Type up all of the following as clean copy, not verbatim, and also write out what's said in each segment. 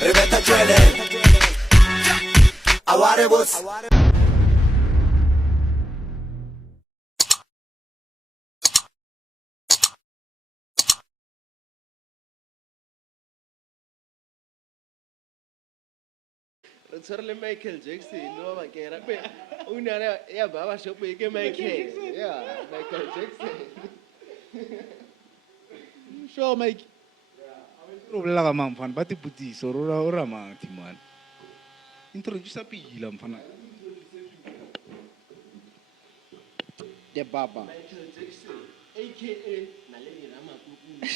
Rivetta Challenge. Aware boss. Sorry, Michael Jackson. No, I can't. Yeah, Baba shop Michael. Yeah, Michael Jackson. Sure, Mike. Rola ka mang fan ba ti putiso ora mang ti man. Introduce a pila mfana. The Baba. Michael Jackson, aka Naleni Ramakuku.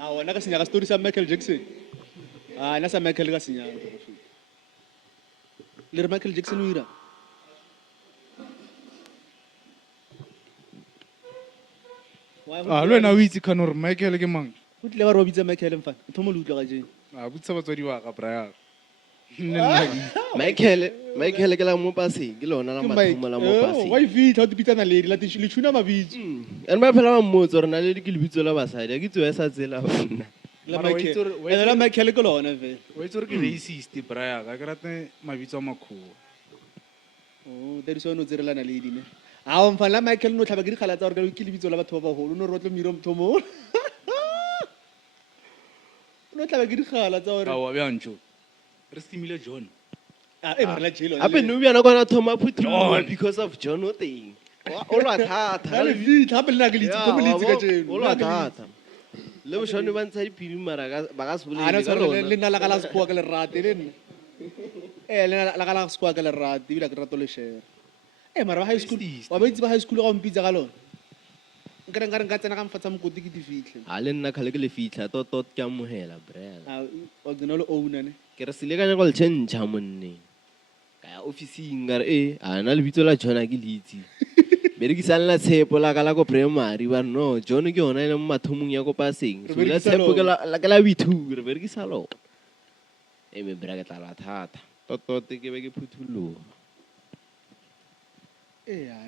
Ah, wana ka sinya ka story sa Michael Jackson. Ah, nasa Michael ka sinya. Le Michael Jackson uira. Ah, lo na witsi kanor Michael ke mang. Go tle ba robitsa Michael mfana. Thomo lo utlwa ka jeng. Ah, butsa batswadi wa ka bra. Michael ke la mo pase, ke lona la mathomo la mo pase. Why fit how to pitana lady la le tshuna mabitsi. And ba phela ba mmotso re na le ke lebitso la basadi, a ke tsoe sa tsela bona. La Michael. La Michael ke lona ve. O itse re ke racist bra ka rate mabitso a makhuwa. Oh, there is no zerelana lady ne. Ah, mfana la Michael no tlhaba ke dikhala tsa gore ke lebitso la batho ba baholo no rotlo miro mthomo. No tlhaba ke dikhala tsa gore. Ah, wa byantsho. Re stimile John. Ah, e ba la jelo. Ape no bia na kwana thoma putru because of John o teng. O lwa thata. Ha le fit ha pele na ke litsi thomo litsi ka jeno. O lwa thata. Le bo shone ba ntsha dipidi mara ba ga se bolele Ana ka tsara lona. le nna la ka la sekwa ke le rate le nna. Le la ka la sekwa ke le rate bila ke rato le share. Mara ba high school. Wa ba itse ba high school ga mpitsa ga lona. Nka tsena ka mfatsa mokoti ke di fitlhe. A le nna khale ke le fitla tot ke amohela brela. Ah, o dino le owner ne. Ke re sile ka go le tšhentšha monne. Ka ya officing ga re a na le bitso la John a ke le itse. Be re ke sanela tshepo la ka la go primary ba no John ke yona ile mo mathomong ya go paseng. So la tshepo ke la bithu re be re ke sa lo. Me bra ke tla la thata. Tot ke be ke phuthuloga.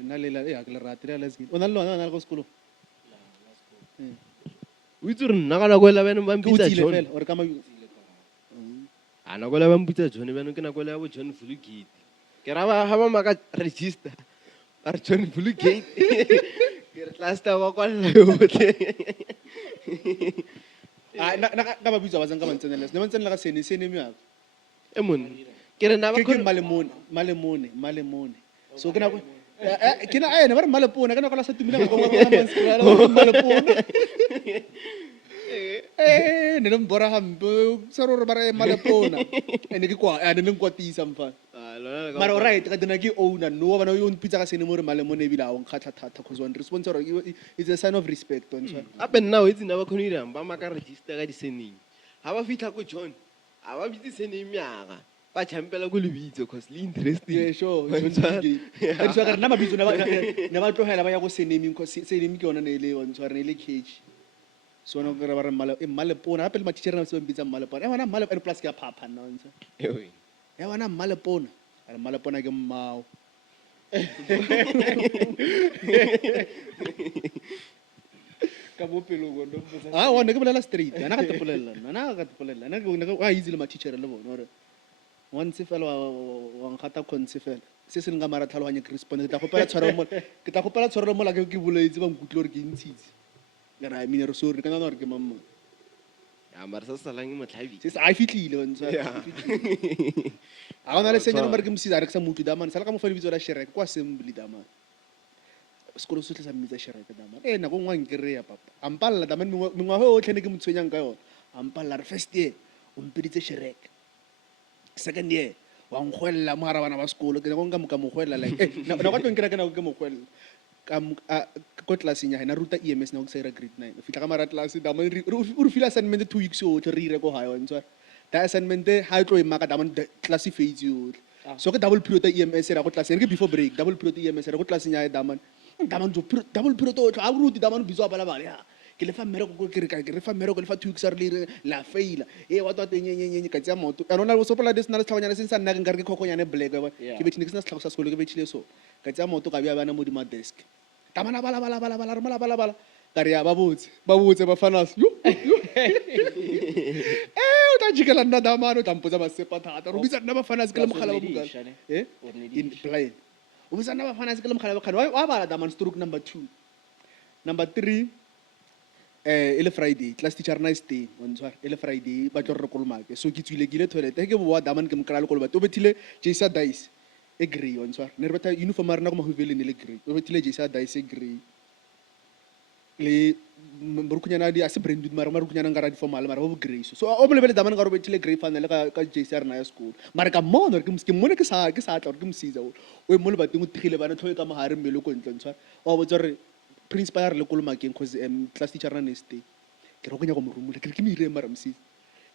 Na le ya ke le rate le let's get. O na le lona go sekolo. O itse re nna ka nako ela bana ba mpitsa John. Or ka ma A nako ela ba mpitsa John bana ke nako ela ya bo John Fulugate. Ke ra ba ha ba maka register. Ba re John Fulugate. Ke re cluster wa kwa le yote. na ka ba bitsa ba tsang ka mantseneles. Ne mantsenela ka sene mi ya. E mon. Ke re na ba Ke malemone. So ke na go ke na ene ba re malepona ke na go la sa tumile go ngwa manskala malepona. Ne le mbora hambe sa re ba re malepona. Ene ke kwa ene le nkwatisa mfa. Mara o right ka dina ke owner no ba no yo mpitsa ka sene mo re malemone ebile a o nkgatla thata cause one response it's a sign of respect on so. Ape nna o itse na ba khonira ba maka register ka di seneng. Ha ba fitla ko John. A ba bitse seneng miaka. Ba champela go lebitso cause le interesting. Yeah, sure. Ke tswa re na mabitso na ba tlogela ba ya go senemi cause senemi ke yona ne ile on tswa re le cage. So no re ba re malepona hape le matitjhere na se ba mbitsa malepona. Wana malepona plus ke phapha no ntse. Ewe. Wana malepona. Re malepona ke mmao. Ka bo pelo go ndo. Ah, wa ne ke bolela straight. Ana ka tpolela. Ana ke wa easy le matitjhere le bona ore. Once fela wa ngata konse fela se se nga mara tlhaloganya ke respond ke tla go pela tshwarelo mo la ke boleitse ba nkutlo re ke ntshitse le ra mine re sorry kana no re ke mamma Ya mara sa salang mo tlhabi. se a fitlile wa ntse a gona le senyana mara ke mosida re ke sa motho da man sala ka mo fa lebitso la sherek kwa assembly da man sekolo sotlhe sa mmitsa sherek da man na go ngwang ke re ya papa ampalla da man mengwa ho otlhe ne ke motshwenyang ka yona ampalla re first year o mpeditse sherek second year wa ngwella mo hara bana ba sekolo ke go nka mo ka mogwella like na go tlo nkira ke na go ke mogwella ka ko classing ya hena ruta EMS na go tsaya grade 9 o fitla ka mara class da mo re feel assignment 2 weeks o tle re ire go hayo ntse da assignment ha tlo imaka da mo class phase yo so ke double period EMS ra go class ke before break double period EMS ra go classing ya da man double period o tla go ruti da man bizo bala bala ya ke le fa mmereko go ke re fa mmereko le fa 2 weeks ra le la faila wa twa tenyenyenye ka tsa moto a rona go sopola des na le tlhawanyana se se nna ke nkare ke khokonyane black ke betšhine ke se na se tlhago sa sekolo ke betšhile so ka tsa moto ka bia bana mo di ma desk tamana bala re mala bala ka re ya ba botse bafanas yo o tla jikela nna damane o tla mpotsa masepa thata re bitsa nna bafanas ke le mogala wa bokana in blind o bitsa nna bafanas ke le mogala wa bokana wa bala damane stroke number 2 number 3 e le Friday class teacher nice day on tswara e le Friday ba tlo re kolomake so ke tswile ke le toilet ke boa damane ke mokala le kolomake o bethile Jesa dice e grey on tswara ne re betha uniform rena go mahuvele ne le grey o bethile Jesa dice e grey le morukunyana di a se branded mara morukunyana ngara di formal mara bo grey so o bolebele damane ga ro bethile grey fanele ka Jesa rena ya school mara ka mono re ke mone ke sa tla re ke msiza o mo le bateng o tigile bana thoe ka mahare mmele ko ntlo tswara o botsa re principal ya re le kolomakeng cause class teacher na next day ke re go nya go morumula ke me ire mara msi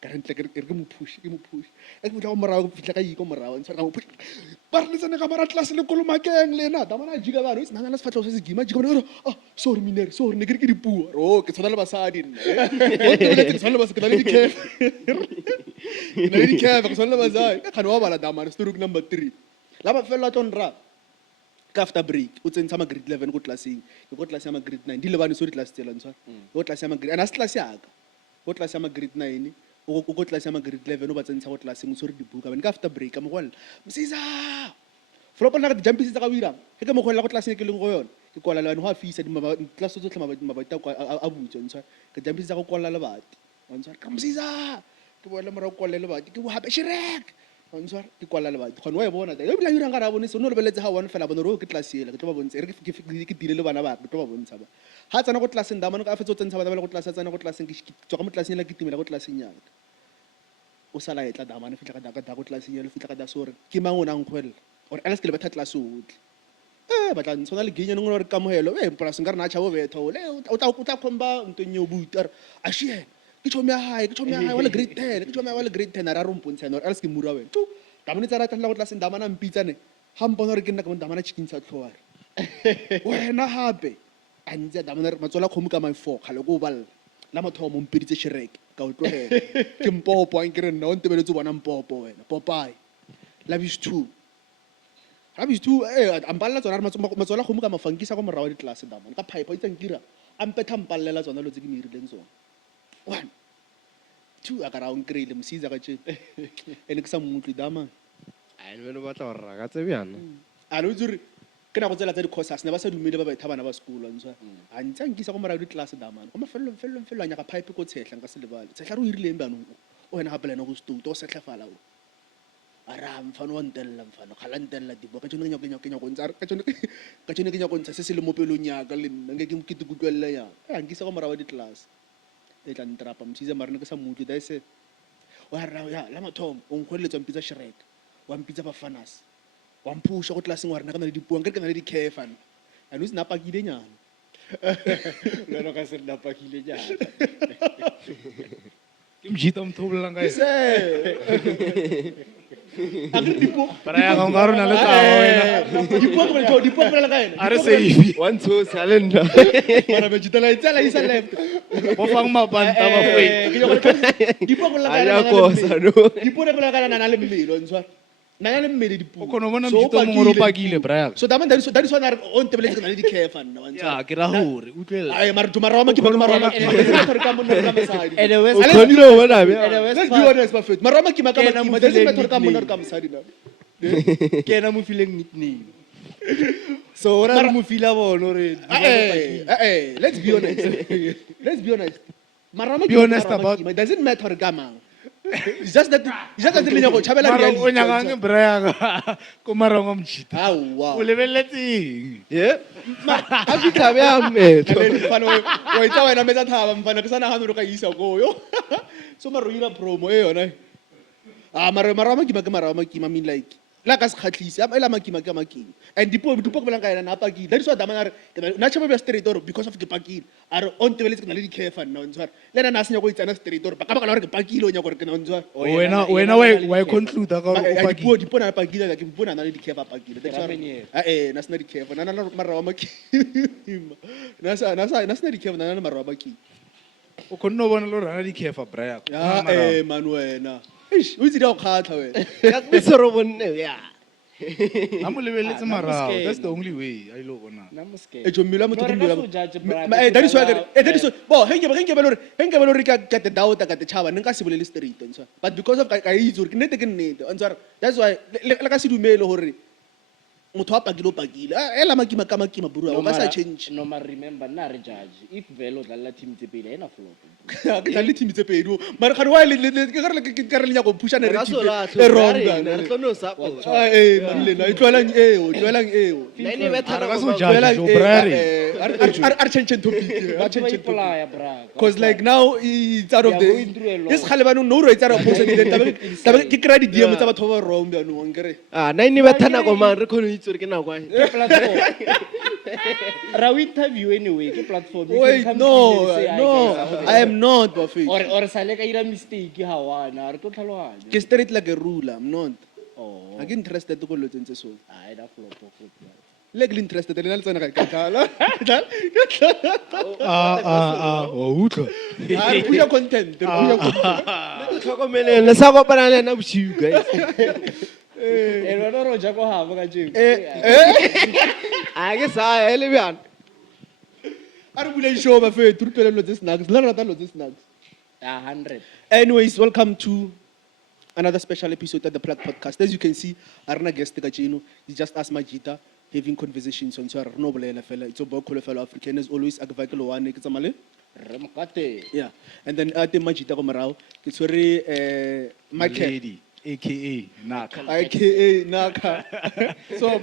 ka re ntle ke mo push e ke motla go morago go fitla ka iko morago ntse ka mo push ba re tsena ka mara class le kolomakeng le na damana jiga ba no nna la sefatlo se se gima jiga no sorry miner sorry ne ke di bua ro ke tsana le basadi nna ke tsana le basadi ke le di ke ne di ke ke tsana le basadi ka no ba la damana story number 3 la ba fela tonra after break o tsentsa ma grade 11 go classing ke go class ya ma grade 9 di le bane so di class tsela ntshwa go class ya ma grade ana se class ya ka go class ya ma grade 9 o go class ya ma grade 11 o ba tsentsa go classing so re di buka bane ka after break ka mo golla msisa flopo na ka jumping tsa ka wira ke mo golla go classing ke leng go yona ke kwala le bane go afisa di class tsotlhe mabata a butso ntshwa ke jumping tsa go kwala le bati ntshwa ka msisa ke boela mara go kwala le bati ke bo hape shirek ntshwa ke kwala le bati khona wa bona e bila yura ngara bone so no le beletse ha one fela bone ro ke class yela ke tlo ba bontsha re ke dile le bana ba ke tlo ba bontsha ba ha tsana go classeng damane ka fetso tsentsha ba go class tsana go classeng ke tswa ka mo classeng la ke timela go classeng ya o sala etla damane fitla ka da go classeng ya le fitla ka da sore ke mangona ngkhwela or else ke le batla class otle ba tla ntsona le genya ngone re ka mohelo plus ngara na cha bo betho le o tla khomba ntonyo butar a shie ke chome ya hae wala grade 10 ke chome ya wala grade 10 ara rompontsha no else ke mura wena tu damane tsara tla go classeng damana mpitsane ha mpona re ke nna ka damana chicken sa tlhoare wena hape a ntse damane matsola khomu ka mai 4 khale go balla la motho mo mpeditse shirek ka o tlohela ke mpopo a nkere nna o ntebeletse bona mpopo wena popai lavish 2 amballa tsona matsola khomu ka mafankisa go morawa di class damane ka pipe a itsang ampetha mpallela tsona lo tse ke me irileng tsona 1 2 akara on kreile msiza ka tše ene ke sa mmutli dama a le ba tla rra ka tsebyana a lo tsuri ke na go tsela tsa di courses ne ba sa dumile ba baitha bana ba sekolo ntshwa a ntse nkisa go mara di class dama go mafello nya ka pipe ko tshehla nka se lebale tshehla re o irileng bana o wena gape lena go stuto o setlhafala o ara mfano wa ntella mfano khala ntella dibo ka tsone kenya go ntsa ka tsone kenya go ntsa se se le mo pelong ya ka le nna ke ke kutlwella ya a nkisa go mara wa di class e tla ntrapa msiza marine ke sa mutli da ise wa ra ya la mathomo o nkgweletswa mpitsa shirek wa mpitsa bafanas wa mpusha go classing wa rena ka na le dipuang ke na le dikefan anu sina pakile nyana lona ka se nna pakile nyana ke mjita mthobela nga se agri dipo para ya ga ngaro na le taba wena dipo la ka ena are save 1 2 calendar para me jitala itsala isa left bo fang mapanta ba fwe dipo la ka ya kosa no dipo la ka na le mmelo ntshwa na le mmele dipo o kono bona mjita mo ngoro pakile bra so damane dari so na on tebeletse na le dikefan na ntshwa ya ke ra hore utlela ay mar marawa re ka monna ka masadi o khonile o bona be let's be honest Buffett marawa ki makama ki doesn't matter ka monna ka masadi na ke na mo feeling nickname so ora re mo fila bono re let's be honest marawa Be honest about- it doesn't matter ka mang it's just that le nya go chabela mara reality o nyanga bra ya ko marango mjita ah wow o lebeletseng ye a fitla be a metho mfano wa itsa wena metsa thaba mfano ke sana hano re ka isa go yo so maro ira promo yona marawa makima mean like la ka se khatlise ela makima ka makima and dipo go belang ka ena na pakile that is what damana re na chaba be straight or because of ke pakile are on tebeletse ke na le di kefa na ntshwara le na senya go itsana straight or ba ka ba re ke pakile o nya gore ke na ntshwara wena wa conclude ka go pakile dipo na pakile ke mpona na le di kefa pakile that's why na sena di kefa na marawa makima na sena di kefa na marawa makima o konno bona lo rana di kefa bra ya man wena o itse di a go kgatla wena ya ke sero bonne ya I'm lebeletse Ah, marao. namo That's the scam. only way. I lo bona. Namo scam. Ejo mmila motho No, ke re mmila ka se judge, brother. that is why that is Eh. bo henge ba lori ka te doubt ka te chaba nka se bolele straight ntse but because of ka itse gore ke nnete ke nnete ntse that's why le ka se dumele gore motho a pakile ela makima ka makima buru o ka sa change No ma remember na re judge. If velo dlala team tse pele ena flop. ke tla le team tse pedi mara ga wa le ke re le nya go pusha Re ka narrative sola e wrong re tlo no support. man le na itlolang eo Nna ne be thana Ara ka go so ba- judge jo brare. ar change topic Batho ba ipolaya, bra. because like now it's out of They the are going through a lot. this khale banong no right ara post di tabe ke kra di DM tsa batho ba wrong banong ngere Ah, nna ne be thana go man re khone itse gore ke na kwa. Ke platform. Ra we interview anyway, ke platform. You can wait come no to me and say, "Hi, no guys, I am not Buffet or sale ka ira mistake ha wana re tlo tlhaloganya. ke straight like a ruler I'm not Oh, ga ke interested go lo tsentse so ai da flop. le ke interested le na le tsena ka tala Wa utlwa. re puya content re puya content Le tlhokomeleng le sa kopana le nna bosiu guys. Eh no ro ja go ha ba ka je. A ke sa ele bjana. a re bule show Buffet trutele lo tse snacks le rata lo tse snacks 100. anyways welcome to another special episode of the Plug Podcast. As you can see, Arna guest Kachino, he just asked Majita, having conversations on Sar Noble fella. It's about fellow African as always, Agvakalo one Kitamale. Re mokate. Yeah. And then at the Majita Gomarao, it's very Michael. Lady, aka Naka. IKA Naka. So,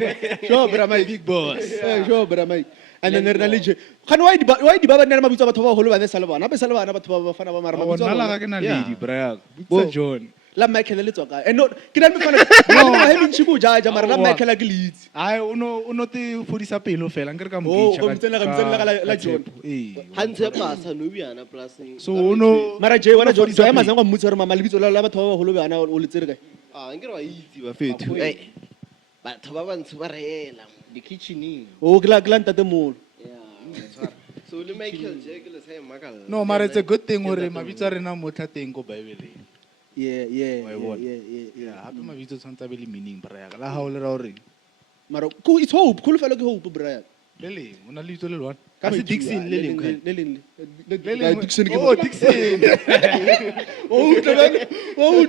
sure, but I'm Big boss. sure, but I'm and then Nalije. Why the Baba Nama Bitaba Holo and the Salvan? Abe Salvan, but Fana Wa nala Marama. ka na Yeah. lady bra. Whoa. Butsa John. La Michael a little guy. And no, can I be fun? No, I haven't Chibu Jaja, but la Michael a leads. Ai uno te fodisa pelo fela nkere ka Oh, mokitša go mtsena la John. Hantse pasa no bjana plus. So uno Mara Jay, wana John, so fodisa I'm pelo. a mutzer, Mama Libito, la Batova, Hulu, o le tsere. Ah, ngere wa itse ba fetu. Eh. Batho ba bantsho ba reela. The kitchening. Oh, glanta the moon. Yeah. So le Michael Jack le sa makala. No, mara it's a good thing gore mabitso a rena motlha teng ko Bible. Yeah. Wa e bona? Yeah, hape mabitso tshwantse a be le meaning bra ya. La ha o le ra hore Mara, it's hope, cool fellow hope, Brian. le leng o na le bitso le lwana. Ka se Dixon le leng kwa. Dixon. Oh, Dixon. Oh,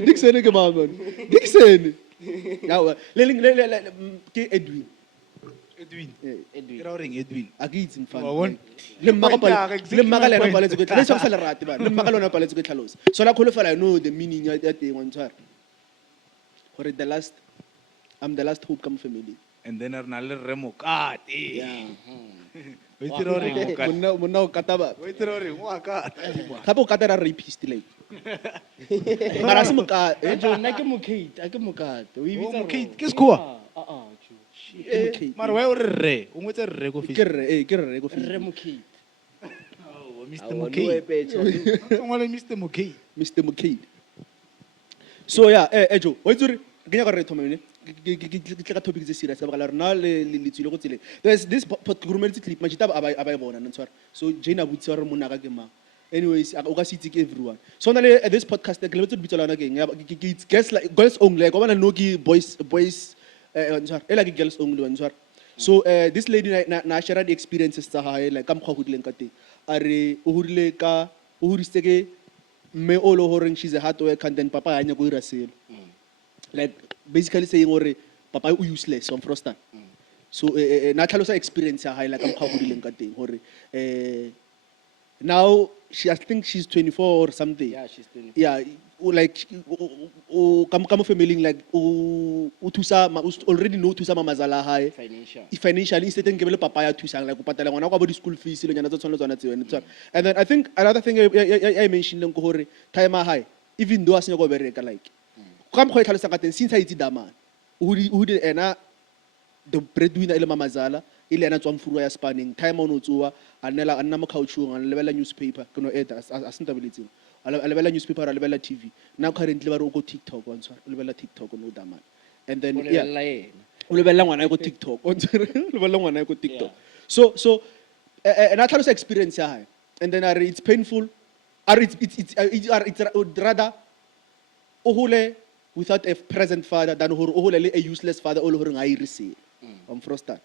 Dixon ke mama. Dixon. Now, Edwin. Edwin. Edwin. Ke ra horeng Edwin. A ke itse Wa bona? le mmaka Exactly my le point. paletse ke le sa le rate ba le mmaka lona paletse ke tlhalosa so la kholo fela I know the meaning ya teng wa ntshwara gore I'm the last hope come family And then re na le remokate. yeah Wa itse ra horeng o kata. monna o kata ba Wa itse ra horeng o a kata. gape o kata ra rapist like mara se moka John na ke mokate, a ke mokate. O ibitsa mokate, ke sekgowa? okay Mara wa o re o ngwetse re go ke fish. re go Re mokate. Oh, Mr. Ah, no Mokate. epecha. Ngwale Mr. Mokate. Mr. McCade so yeah Ejo wa itse re ke nya go re thoma yone ke tla ka topic tse serious ba la rena le tsile go tsile there's this groomers clip majita ba bona ntshwara so Jane a butse re Munaka ke mang anyways o ka se itse ke everyone so na le this podcast ke le botse bitso lana ke it's guess like girls only like bona no ke boys ntshwara ela ke girls only ntshwara so this lady na share the experiences tsa hae like ka mkhwa go dileng ka teng are o hurisitse ke mme o lo horeng she's a hard worker and then papa a nya go ira selo like basically saying gore papa o useless from Frostan so na tlhalosa experience ya hae like ka mkhwa go dileng ka teng gore now I think she's 24 or something Yeah, she's 20. yeah like come family like o thusa already know thusa mamazala hae Financial. financially instead of giving papa ya thusang like patala ngwana go ba di school fees le nyana tsa tshwana tswana tseno tswana and then I think another thing I mentioned go gore time high even though asenya go bereka like ka mkhwe tlhalosa ka teng since I itse dama o di ena the breadwinner ile mamazala ile ena tswang furu ya spanning time on tsoa anela anna mo couchung an lebela newspaper kono eta asintabeletseng a lebela newspaper a lebela TV now currently ba re go TikTok once o lebela TikTok no dama and then yeah o lebella ngwana go TikTok o lebella ngwana go TikTok so and I tell experience ya hae and then it's painful it's rather o hole without a present father than hore o hole le a useless father o le hore ga irise on frostan.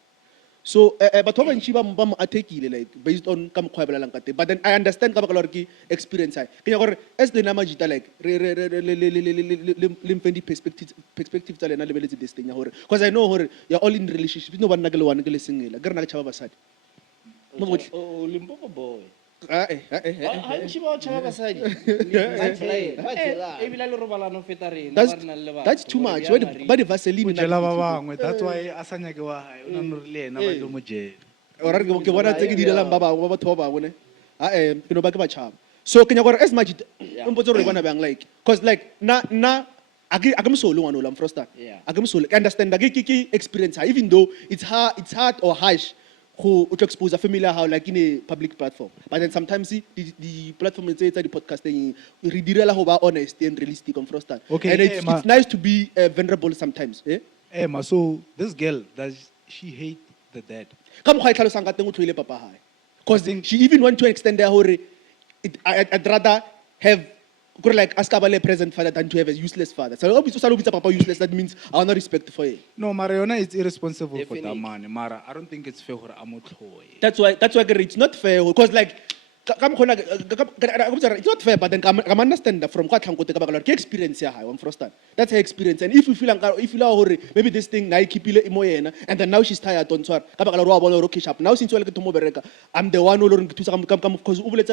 So batho ba bantši ba mo attackile like based on ka mokgwa belalang ka teng, but then I understand ka baka la gore ke experience ai ke nya gore as le na majita like le mfeng di perspective tsa lena lebeletse this thing ya hore because I know hore you're all in relationship no banna ke le one ke le singela ke rena ke tšhaba basadi mo botle o Limpopo boy That's too much. Ba di Vaseline jela ba bangwe that's why a sa nyake wa hae o nang re le ena ba ile mo jela ora ke bona tse ke direlang ba bangwe ba batho ba bangwe ne ke no ba ke ba tšhaba so ke nya gore as much mpotse re bona bang like cause like na a ke msolo ngwana ola mfrosta a ke msolo I understand ke experience even though it's hard or harsh who to expose a familiar how like in a public platform, but then sometimes the platform it's the podcasting we direla ho ba honest and realistic on frostan. Okay, and it's nice to be vulnerable sometimes. Ma so this girl does she hate the dad? Come khwa itlhalosang ka teng o tlhoile papa hae. Because she even want to extend her hore I'd rather have like askabale present father than to have a useless father. So obviously papa useless that means I have no respect for it. No, Mariona is irresponsible for that man. Mara, I don't think it's fair for Amotlo. That's why it's not fair because like it's not fair, but then I understand that from what I'm experience here on frostan. That's her experience, and if you feel maybe this thing I keep it and then now she's tired on swear. Now since you to Mobereka, I'm the one who come because we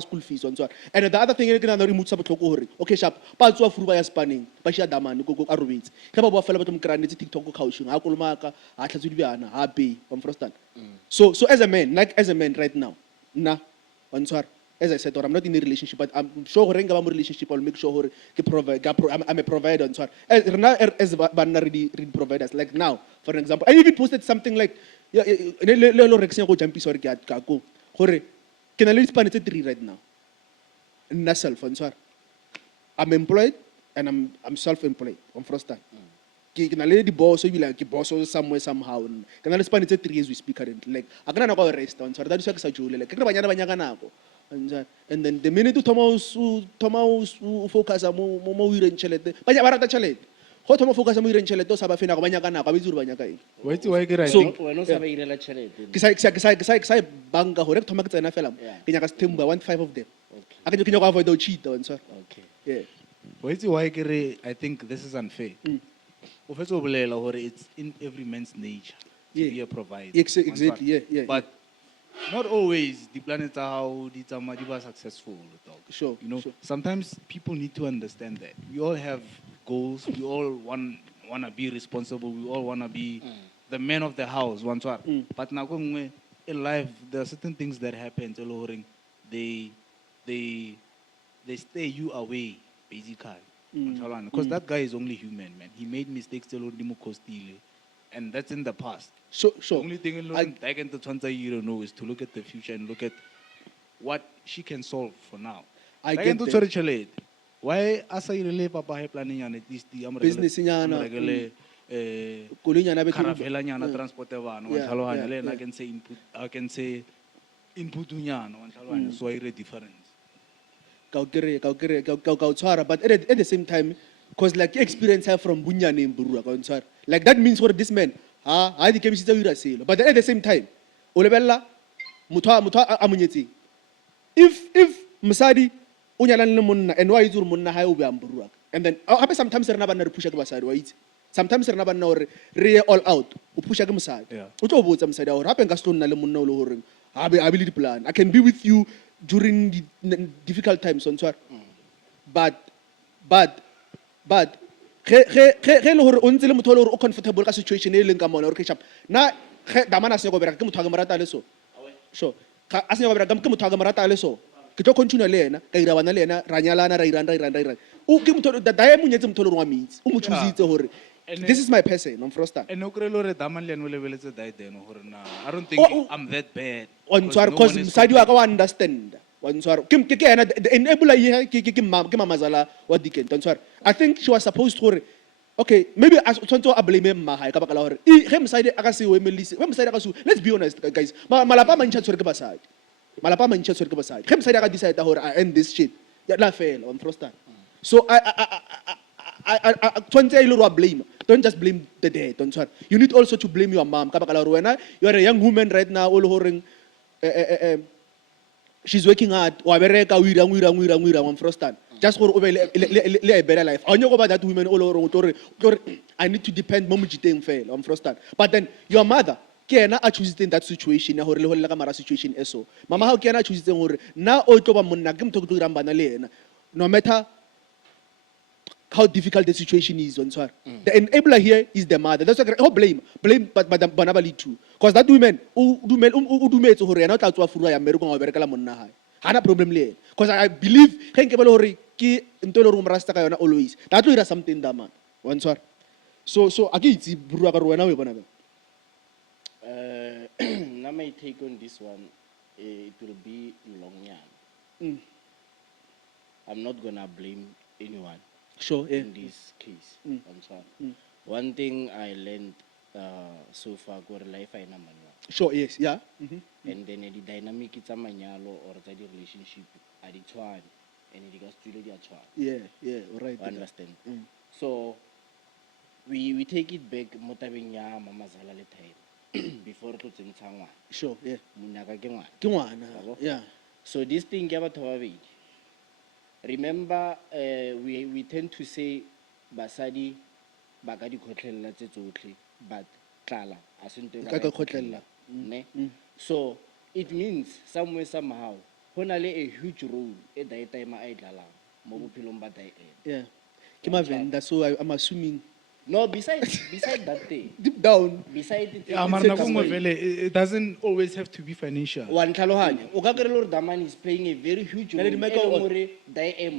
school fees on swear. And the other thing is going to remove some okay, sharp. Parts of Ruba spanning, Basha Daman, go Arubits. Kaba fellow TikTok couching, Akulmaka, Atlazubiana, happy on frostan. So as a man right now, as I said, I'm not in a relationship, but I'm sure I'm in a relationship. I'll make sure I'm a provider. As ready providers, like now, for example, I even posted something like, can I leave Planet 3 right now? I'm employed and I'm self-employed. I'm frustrated. Can I let the boss or be like boss or somewhere somehow? Can I spend 3 years we speak currently? Like I can't go rest on. So that's why and then the minute Thomas focus on more we chelete. But ya barata chelete. Ho Thomas focus on more chelete. Those abafina go banya kana go bizuru banya kai. Wait till I get right. So when sa ba irela chelete. Kisai banka hore Thomas ke tsena fela. Ke nyaka stemba 1.5 of them. Okay. Ke nyaka avoid the cheat on sir. Okay. Yeah. Wait till I get I think this is unfair. It's in every man's nature to be a provider. Exactly, yeah. But not always the planets are how they are successful. Sure. You know, sure. Sometimes people need to understand that we all have goals. We all want to be responsible. We all want to be the man of the house. But now in life, there are certain things that happen. They stay you away, basically. Because that guy is only human, man. He made mistakes and that's in the past. Sure. The only thing I can know is to look at the future and look at what she can solve for now. I get that. Why as I relay papa planning at least the business Caravelanyana transport I can say input so I read difference. But at the same time, because like experience have from Bunyane in Burua, like that means for this man, I became a but at the same time, Olebella, Muta Amunyeti. If Masadi, Unyalan Munna, and why is Munna Highway Burua? And then sometimes they're not push a side, right? Sometimes they're not real all out, push a side. What about some side or happen Gaston Nalamuno, ability plan. I can be with you during the difficult times on swear. But comfortable situation or ketchup. Na Damana come to Marata so. Sure. As you come to Marata so. Kito continue Lena, Kairawana Lena, Ranyalana, Rairan. Who came to the diamond to means? This is my person on Frosta. And no Krelore Damanlian will die then. I don't think I'm that bad. On Swar, because side you understand. One Swar, Kim Kikana, the enabler Kim Mazala, what the Kent. I think she was supposed to. Okay, maybe as Tonto I blame him, Mahai Kabakalor. Him side Akasi, let's be honest, guys. Malapa and Chatsur side. Malapa and Chatsur side. Him side I decided to end this shit. Yet not fail on Frosta. So blame. Don't just blame the dad. Don't sorry. You need also to blame your mom. You are a young woman right now. She's working hard. Just for a better life. I know about that woman all over. I need to depend on fail. But then your mother can I choose in that situation. Situation so. Mama, how can I choose in now? No matter how difficult the situation is, the enabler here is the mother. That's why blame, but Banabali too. Because that women who do mates who are not out of American or Berkala Hana problem lay. Because I believe always. That will something that man. One sir. So again it's Bruaga. Now my take on this one, it will be long yarn. I'm not gonna blame anyone. Sure, yeah. In this case. One thing I learned so far, go life I know. Sure, yes, yeah. And then the dynamic it's a manyalo or the relationship at each one, and it goes to the other one. Yeah, right. Understand? So we take it back, Motabinya, Mama Zala time before to Tangwa. Sure, yeah. Munaka yeah. So this thing gave a remember, we tend to say Basadi Bagadi Kotlela Zetotli, but Klala, as so it means somewhere, somehow, Honale a huge role at the time I Dala, Mobupilomba. Yeah. Kimavenda, so I'm assuming. No, besides that thing. Deep down. Beside it, it doesn't always have to be financial. One Kalohani, Okakarelo Daman is playing a very huge role.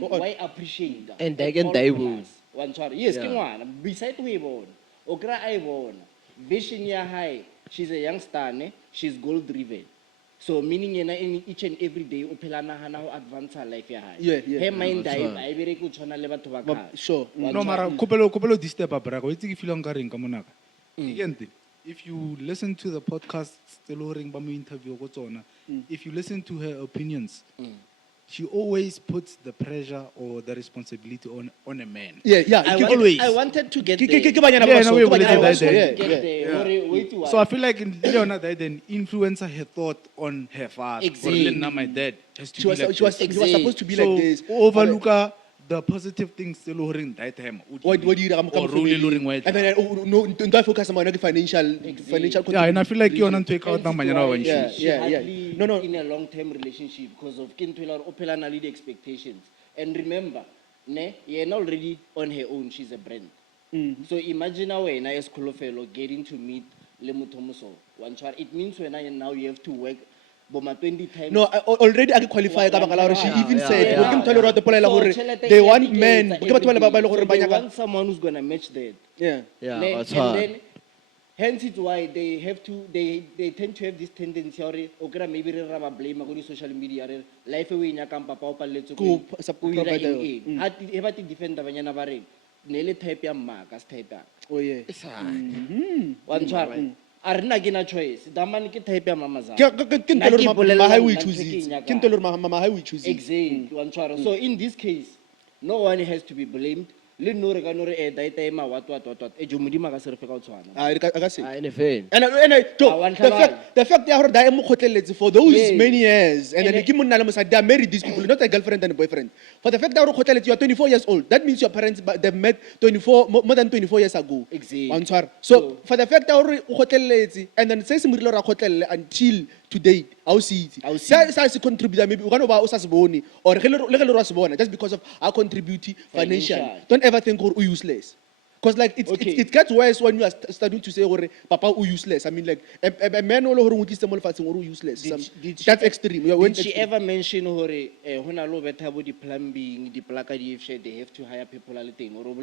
Why appreciate that? And they can die. One sorry. Yes, King one. Beside Webon, Okra Ivon, Bishinia High, she's a young star, she's goal driven. So meaning in each and every day, Opelana Hana advance her life. Yeah. Her mind died. I very good channel level to Sure. No, Mara, couple this step up, Braco. It's if you longer in Munaka. If you listen to the podcast, still ring Bamu interview, what's on, if you listen to her opinions, she always puts the pressure or the responsibility on a man. Yeah. I wanted to get there. So I feel like in Leona then influencer her thought on her father. Exactly. Now my dad has to She was supposed to be like this. Overlook the positive things still ring that time. What do you or really luring white. And then don't focus on financial. Yeah, and I feel like you're not take out now Yeah. No. In a long-term relationship because of Kintular Opelana lead expectations. And remember, you're already on her own. She's a brand. So imagine now when I as Kolofelo getting to meet Lemutomuso. It means when now you have to work. 20 times. No, already I qualify. She even said, they want men. They want someone who's going to match that. Yeah. And then, hence it's why they have to, they tend to have this tendency, or maybe blame on social media, life away in your camp, papa, let's go. Defend the Vanyana Bare. Nearly type your mark as type. Oh, yeah. One child. Arna gina choice. Daman ki type mama za. Exactly. One chara. So in this case, no one has to be blamed. Le no rega no re dai time what. E jumudi ka se re feka tswana. And the fact they are dying for those many years, and then they married these people, not a girlfriend and a boyfriend. For the fact that you are 24 years old, that means your parents they met more than 24 years ago. Exactly. So for the fact that and then says until today, I'll see it. That's contribute maybe one of our boni or just because of our contributing financially. Don't ever think we're useless. Because like it gets worse when you are starting to say, Papa, who useless. I mean, like a man all over who useless. That's extreme. Did she ever mention when I love the plumbing, the placard, they have to hire people a little or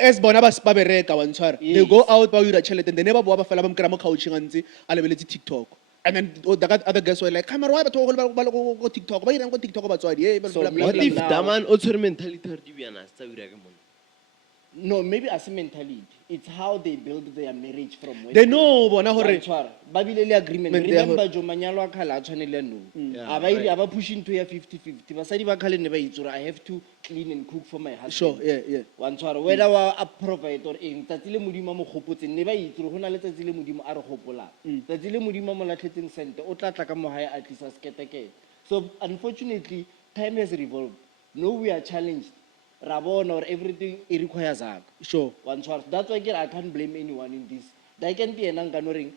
as Bonabas Babereka once they go out by your child and they never bother Falam Grama couching and TikTok. And then the other guys were like, "Come on, why talk about TikTok? Why don't go TikTok about so idea?" What if Daman also mentality No, maybe as a mentality. It's how they build their marriage from where they know bona hore Babylon agreement. Men- they are- Remember, Jo Manyalo Akala Chanel no. Yeah, Aba pushing to a 50-50. Basadi Bakale never eats, or I have to clean and cook for my husband. sure yeah One swar, whether a provide or in Tatile Mudima Hoput and never eat through Hona Tatile Mudima are Hopola. Tatile Mudima Molatin Center, Otlakamohai at Tisas Ketake. So unfortunately, time has revolved. No, we are challenged. Rabon or everything it requires ag. sure One source. That's why I can't blame anyone in this. There can be an anganoring,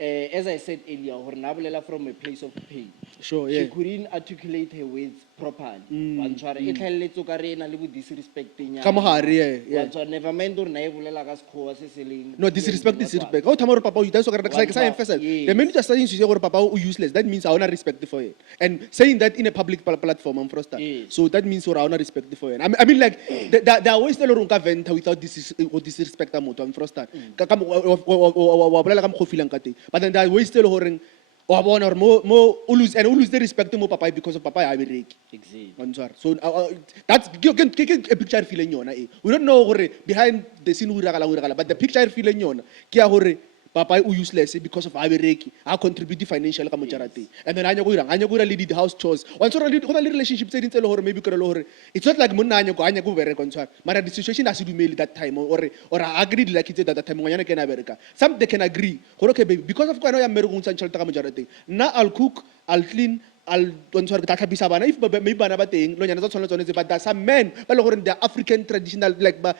as I said earlier, or Nabulela from a place of pain. sure She yeah couldn't articulate her words properly. One source. It had let to carry and a little disrespecting. ka mogare yeah One source. Never mind or Nabulela gas co selling. no disrespect oh tamaro papa you that's what I emphasize Yes. the minute you're saying you say papa useless that means I want respect for it and saying that in a public platform I'm frustrated Yes. so that means I want respect for it I mean like there are ways to learn vent without disrespect am I'm frustrated ka wa bolela ka mo feeling ka teng but then there are ways to learn wa bona or mo lose the respect mo papa because of papa ya bereki Exactly. so that's a picture feeling yona we don't know gore behind the scene but the picture feeling yona ke ya gore papa u useless because of abereki a contribute financially ka mojarate and then anya go ira lead the house chores once already go na le relationship tse dintse le gore maybe kore le gore it's not like monna anya go bereka ntshwara mara the situation as dumeli that time or agreed like it that time ngwana ke na bereka some they can agree gore okay baby because of kwena ya mmere go ntsa tšhelete ka mojarate na I'll cook I'll clean I'll don't sorry ka tlhabisa bana if maybe bana ba teng lo nyana tsa tshwanetse but there's some men ba le gore the African traditional like ba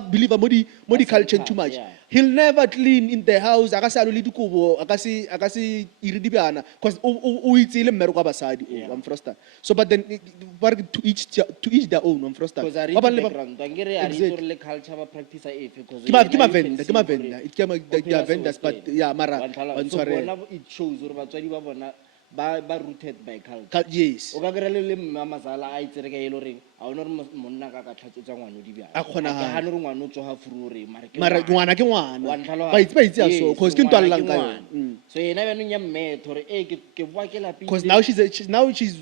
believe mo di culture too much yeah. he'll never clean in the house aka sa lo le dikobo aka se iri dibana cuz o itsile mmero kwa basadi I'm frustrated so but then to each their own I'm frustrated Because I read the background. Angere ari Exactly. le culture ba practice a efe because ke ma vendor it came vendors but yeah mara I'm so sorry bona it shows or batswadi ba bona ba rooted by culture. yes O ka kry le mamazala a itsere ka e le reng a ona re monna ka tlhatsotsa ngwana di bjang A kgonagala. ga no re ngwana o tsoga furure mara ngwana ke ngwana Wa ntlhaloga- ba itse ya so Yes, cause ke ngwana ntwallang ka ngwana. yona So yena bjanong ya mmetho gore ke boa ke lapile. because now she's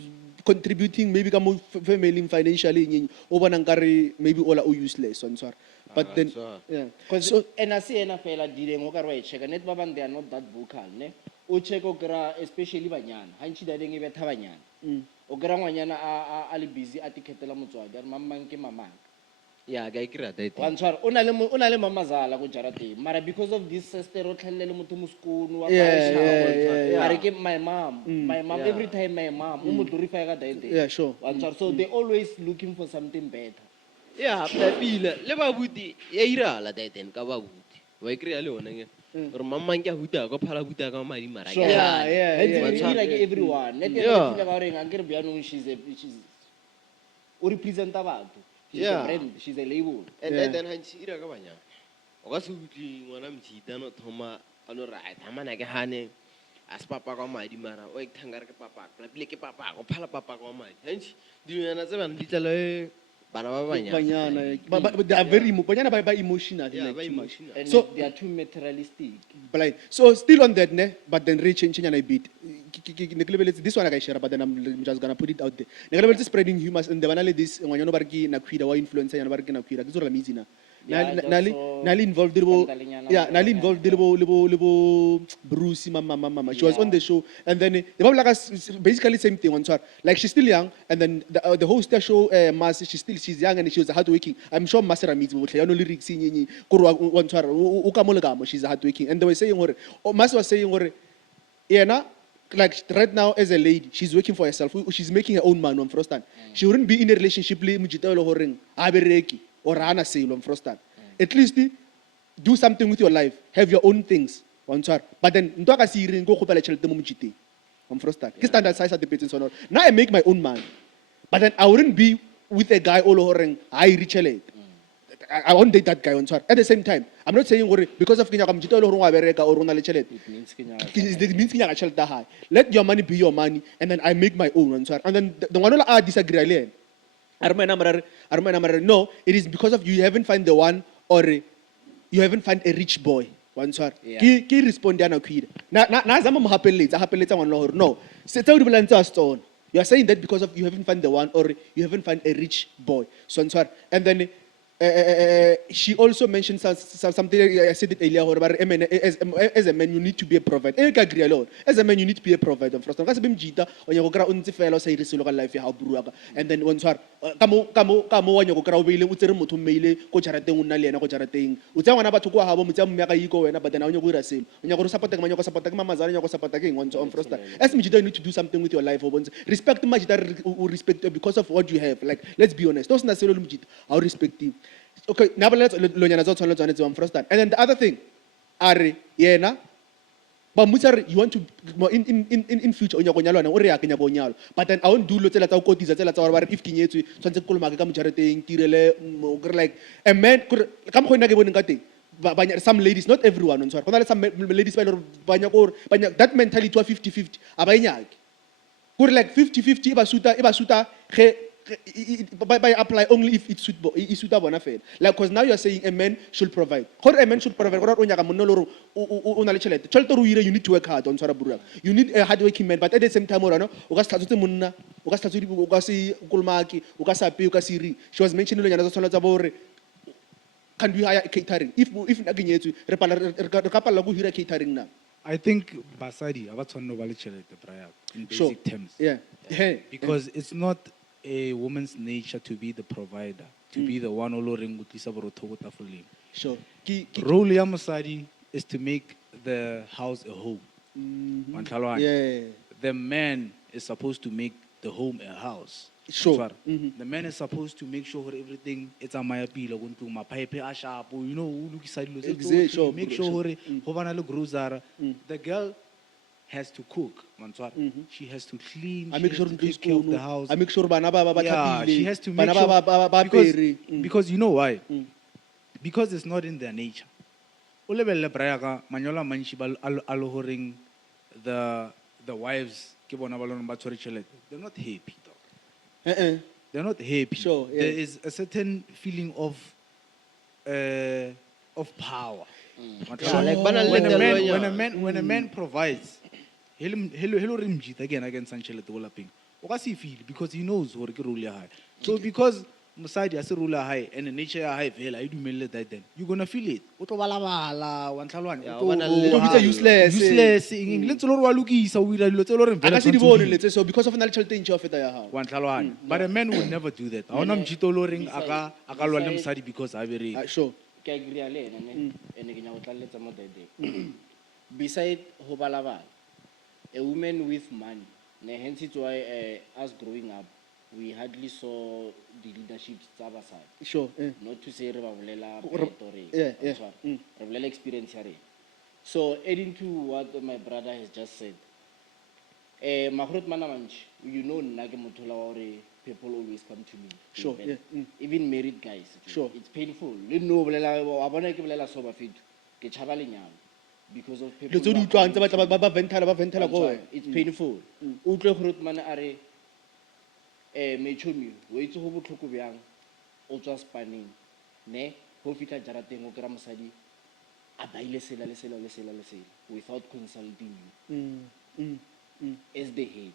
contributing maybe ka mo family financially o bona nkare maybe all are useless on sorry but then yeah So and I see ena fela dileng o ka re wa e check net ba bang they are not that vocal ne o check o kra especially banyana ha ntshi dadeng e betha banyana o kra ngwanyana a le busy a tikhetela motswadi a re mamang ke mamang ya ka ikira that wa ntshwara o na le mamazala go jarateng mara because of this sister o tlhalele motho mo sekolo wa Yeah. are ke my mom Yeah. every time my mom o mo glorify ka that day Yeah, sure. wa ntshwara so they always looking for something better ya pila le babuti ya irala that ka babuti wa ikira le ona nge re mamang ke a huta go phala huta ka madi mara ke Yeah. like everyone net Yeah. feel ka re ngakere bjanong she's o representa batho she's a Yeah. brand she's a label and Yeah. then ha ntse ira ka banyana o ka se utli ngwana mtshita no thoma ano right amana ke hane as papa ka madi mara o ikthanga re ke papa la pile ke papa go phala papa ka madi hantsi dinyana tse bana ditlale bana ba banyana banyana they are very banyana ba emotional Yeah, like ba too much. emotional. and So- they are too materialistic Blind. So still on that, ne? But then re-changing a bit. This one I can share, but then I'm just gonna put it out there. Neglibeletse spreading humors and the banale this ngwanyana barki na kwida wa influencer yana barki na kwida. Kizora mizina. Yeah, Nali that's involved libo. Skandalinyana Yeah, mo nali yona. involved libo Bruce mama. She was on the show and then the people like us basically same thing on her. Like she's still young and then the host of the show Mas she's young and she was hardworking. I'm sure Masera meets with her no lyrics in kurwa on her ukamolagamo she's hardworking and they were saying or Mas was saying or yeah, like right now as a lady, she's working for herself. She's making her own money on Frostan. She wouldn't be in a relationship with Mujitelo Horing, Abereki, or Ana Sale on Frostan. At least do something with your life. Have your own things on Sar. But then Ntoka Sirin go Hopala Cheltemo Mujiti on Frostan. Standard size at the business or not. Now I make my own money. But then I wouldn't be with a guy all Horing, I reach a late. I won't date that guy on Sar. At the same time, I'm not saying because of Kenya Mujitelo or Abereka or Ronald Chelet. it means Kenya It means kanya ka high. Let your money be your money, and then I make my own. And then the one I disagree. No, it is because of you haven't found the one, or you haven't found a rich boy. One sir. Yeah. Ki respond na kwida. Na zama mo hapeletse one lohor. No. Se tse o di bolantsa stone. You are saying that because of you haven't found the one, or you haven't found a rich boy. So sir. And then she also mentioned something. I said it earlier. As a man, you need to be a provider. I agree alone. As a man, you need to be a provider. First, because bim jita, on your kra unti fellow say this local life how bruaga, and then once her kamo when you go kra wile utere mutu meile ko charate unali na ko charate. Uta wana ba tukua habo muta miyaka yiko wena, but then on your gura same. On your support man your support mama zara your support again once on first. As me jita, you need to do something with your life. Respect my jita, respect because of what you have. Like let's be honest. Those necessarily jita, I respect him. Okay, now let's on first time. And then the other thing, Ari, yena, but you want to in future on your gonyalo or react in your gonyalo. But then I won't do tell us what is if kinyetsu, something cool magam charity, kirele, like a man could come when I get but some ladies, not everyone, on sorry. Some ladies that mentality to 50-50. Abanya. Could like 50-50 ibasuta by apply only if it's suitable. Like because now you are saying a man should provide. How a man should provide? You need to work hard on Sarabura. You need a hardworking man, but at the same time, she was mentioning can we hire catering? If catering now. I think Basadi, in basic terms. Yeah. Because it's not a woman's nature to be the provider, to be the one oloring utlisa borotho fully. Sure. Role ya mosadi is to make the house a home. Yeah. The man is supposed to make the home a house. Sure. The man is supposed to make sure everything it's a maya pila guntu ma pipe a sharp, you know, make sure grocery. The girl has to cook. She has to clean. I make sure to take care of the house. I make sure she has to make sure because you know why? Because it's not in their nature. The wives, they're not happy. They're not happy. Sure, yeah. There is a certain feeling of power. When a man provides, again against Sanchele developing. Because he knows what ruler high. So because Masadi as a ruler high and the nature high, I do that then you're gonna feel it. Useless. Let's so because of natural change of it. But a man would never do that. Because I very sure. Beside Hobalava, a woman with money, hence it's why us growing up, we hardly saw the leadership side. Sure. Not to say Revalela experience. So adding to what my brother has just said, Mahrut Manamanch, you know Nagamutula people always come to me. Sure. Even married guys. Sure. It's painful. You know, because of people. It's painful. Mechumi, wait to hobo Tokubiang, ultra spanning, ne, Hofita Jarateng, Gramasadi, Abaile Sela, without consulting you. As the head.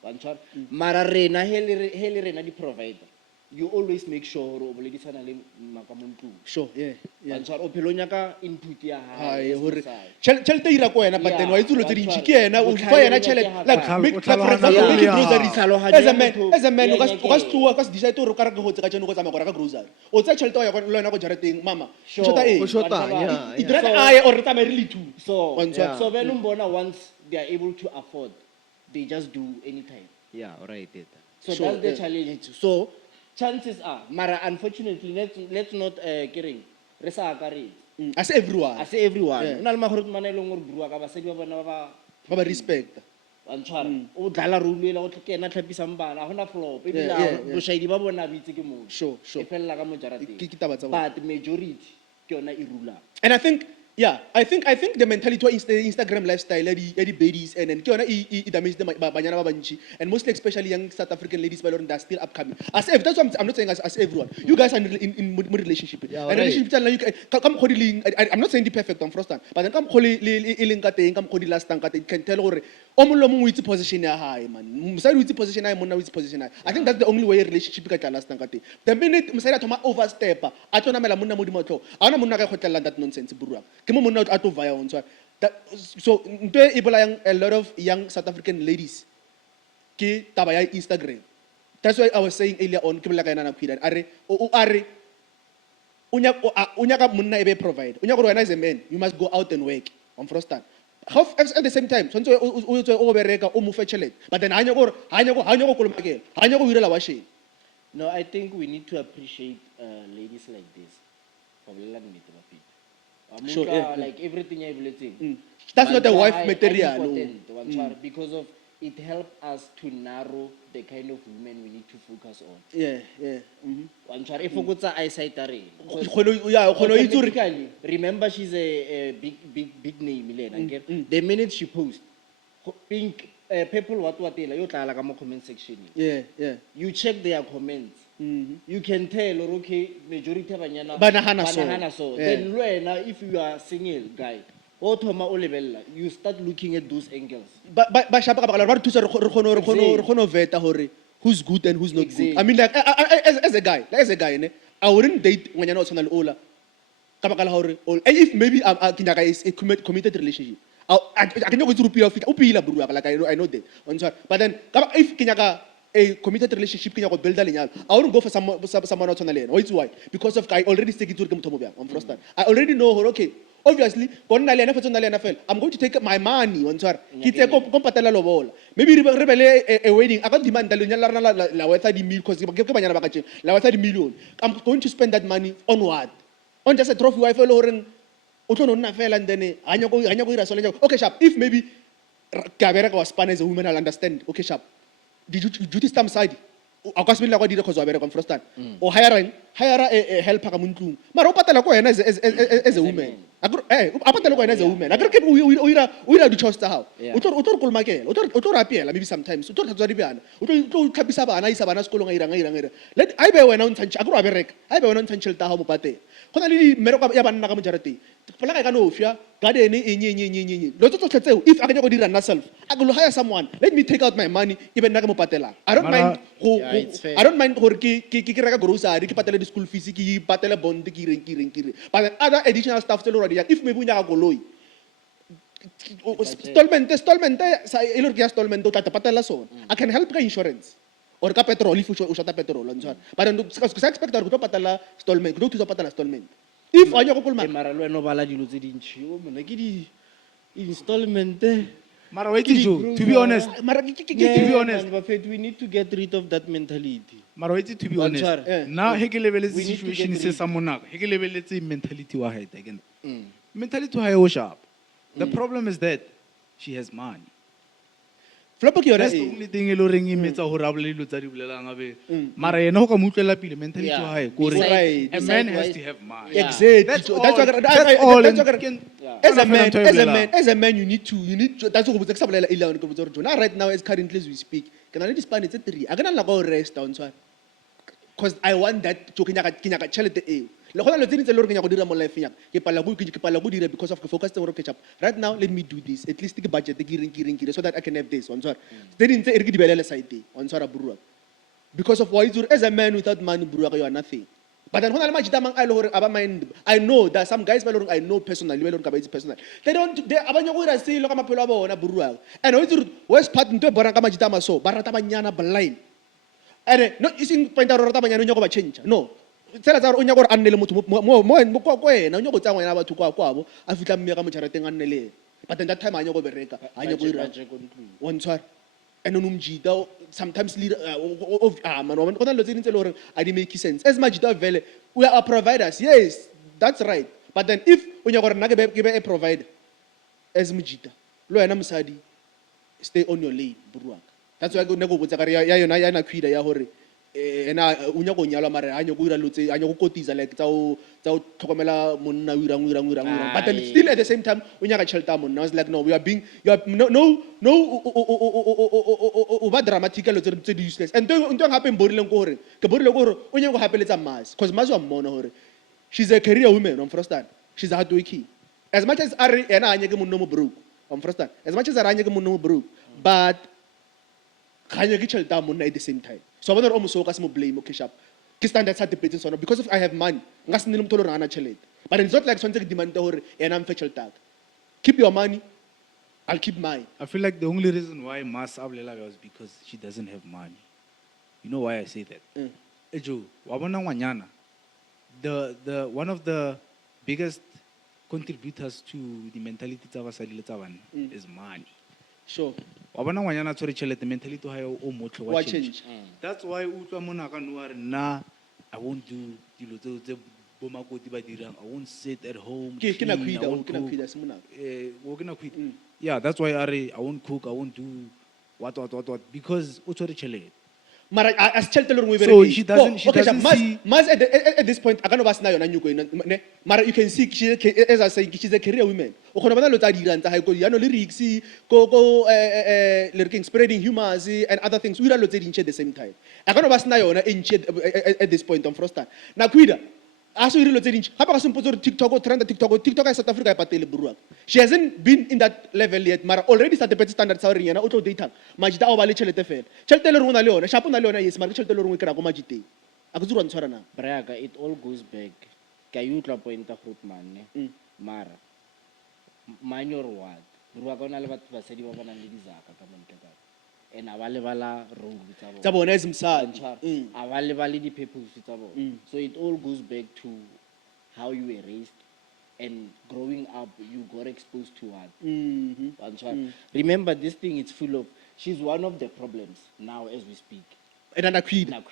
One shot. Mararena, Helena, the provider. You always make sure ladies are Makamuntu. Sure, yeah. And so Opelonaka input ya high. Chelte Irakoena, but then why do you chicken? I will fire a challenge like as a man who has to work as decide to Rocargo Zamaka Groza. Or such a toy learn about Jarating, Mama. I or really too. So Venumbona, once they are able to afford, they just do anytime. Yeah, right. So that's the challenge. So chances are, Mara, unfortunately, let's not kidding. As everyone. Baba respect. Sure. But majority, and I think the mentality of Instagram lifestyle, lady ladies, and and mostly especially young South African ladies, but that's still upcoming. As if that's what I'm not saying as everyone. You guys are in relationship. And relationship, I'm not saying the perfect on first time, but then come last time, can tell o mongwe le o mongwe o itse position ya hae man mosadi o itse position ya hae monna o itse position ya hae I think that's the only way a relationship ka tla lastang ka teng the minute mosadi a thoma overstepper a tlo namela monna mo dimotlo a ona monna ka khotlelang that nonsense buruang ke mo monna a tlo vaya on so nto e bolayang a lot of young South African ladies ke taba ya Instagram. That's why I was saying earlier on ke bolela ka yena Naqueeda are unyaka monna ebe provide unyaka wena as a man you must go out and work on frostan at the same time so o tswe o bereka o mo fetchelete but then hanya go kolomakela hanya go irela washing. No, I think we need to appreciate ladies like this. Sure, yeah. Like everything I believe. That's not a wife material. Because of it helps us to narrow the kind of women we need to focus on. Yeah. If we go to eyesight, remember she's a big name. The minute she posts, pink people what they like comment section. Yeah. You check their comments. You can tell, or okay, majority of banana so. Then if you are single guy, you start looking at those angles. But who's good and who's not good. I mean, like as a guy, I wouldn't date when you're not on Ola. If maybe is a committed relationship. I can go to Upila, like I know that. But then if Kinyaga a committed relationship can build I wouldn't go for someone else on the lane. Why? Because of I already stick it to them on Frostan. I already know her, okay. Obviously, I'm going to take my money on tour. Maybe a wedding. I can't demand million. I'm going to spend that money on what? On just a trophy wife and then okay, sharp. If maybe Kabera was Spanish as a woman, I'll understand. Okay, sharp. Did you stamp side? I can't speak like what did because I from first time. Or hire a helper kamuntu. Maropatala as a woman. I as a woman. I got we do trust how. Utor Kulmakel, Utor appeal, maybe sometimes. Utor Zaribian, Utor Kapisaba, and I Savana school. Let I be when on Tanch, I go Aberek, I be on Tanchel Tahomopate. Honali Meroka Yaban Nakamujarati. Palakanofia, Garden, if I can go do it myself, I will hire someone. Let me take out my money, even Nakamopatela. I don't mind who I don't mind Kikiraka Grosa, Rikipatela school physics, Patela Bond, Kiri. But other additional stuff still already. If maybe Nagoloi. Stolment, Patela so. I can help insurance. Or petrol, if you shot petrol. But I expect to Patala stolment, go to the Patala stolment. If I go installment, to be honest, we need to get rid of that mentality. To be honest, now he level is the situation is someone now. He level is the mentality wa height again. Mentality wa sharp. The problem is that she has money. That's the only thing alluring him is a horrible little Mara no comutela pile mentality high. A man has to have money. Exactly. That's all. As a man, you need to. That's what was example. Now, right now, as currently as we speak, can I only span it 3? I can go rest down so because I want that to Kinyaka charity. Because of the focus on catch up. Right now, let me do this. At least take a budget, so that I can have this. On they didn't say on because of why as a man without money, you are nothing. But I know that some guys I know personally, they don't say look at and West part into Barankamajitama so Baratabanyana blind. And not using point out change. No. Tell us unyagor annele mutu mo na unyago tsangwa na batho kwa kwabo a fitla mme ka mocharateng annele but then that time anyago bereka anyago ira one tshwara and unumjida sometimes leader man kona lo tsini tse lore I didn't make sense as majida vele we are providers yes that's right but then if unyagor na ke be a provider as mjida lo yana msadi stay on your lane buruaka that's why go nego botsa ka ya yona ya Naqueeda ya hore ena unya go nyala mare a go ira lotse a go kotiza like tsao tlhokomela monna wirang but then still at the same time unya ka chelta monna was like no we are being you are no over dramatical tse di useless and ntwe happen borileng go hore ke borile go hore unya go hapeletsa mas because mas wa mmona hore she's a career woman on Frostan she's a hard working as much as are ena anya ke monna mo broke understand? As much as I ranya ke monna mo broke, but kanya ke tšhelete ya monna at the same time. So I want to almost so ka se mo blame o cash up. Ke standard sa debate sona because if I have money, nga se nne le motho o le rana tšhelete. But it's not like swantse ke demand hore ena mfe tšhelete ya ka. Keep your money, I'll keep mine. I feel like the only reason why Mas Ablela was because she doesn't have money. You know why I say that? Ejo, wabona ngwanyana, the one of the biggest contributors to the mentality tsa basadi le tsa banna is money. Sure. Wabona ngwanyana tshwere tšhelete mentality ha yo o motlho wa Wa change. change. That's why utlwa Munaka no are na I won't do dilo tse bo makoti ba dirang. I won't sit at home. Ke clean, na I Naqueeda, won't ke na cook. Naqueeda se mona. Wo ke Naqueeda. Yeah, that's why I won't cook, I won't do what because o tshwere tšhelete. Mara as tšhelete le rengwe So she doesn't see- Mas at this point I can't ba sena yona nyuko ena. Mara you can see as I say she's a career woman. O khona bana lo tsa dirang tsa hae go yano le rixi go le spreading humors and other things. We are lo tse dintšhe at the same time. I can't ba sena yona e ntšhe at this point on Frostan. Naqueeda aso irilo tse dintšhe gape ga se mpotse gore TikTok ya South Africa e patele buruang. She hasn't been in that level yet, mara already started better standards sa gore yena o tlo data majita a o ba le tšhelete fela. Tšhelete le rengwe na le yona shapo na le yona yes mara ke tšhelete le rengwe ke ra go majiteng a go tsura ntshwara na. Braga, it all goes back. Ka utlwa pointa fruit man, mara man your what? Burua ka ona le batho basadi ba bana le dizaka ka montle ka. And a ba lebala role tsa bona. Tsa bona as msadi. A ba lebala di purpose tsa bona. So it all goes back to how you were raised and growing up you got exposed to what. Remember this thing is full of, she's one of the problems now as we speak. And Naqueeda.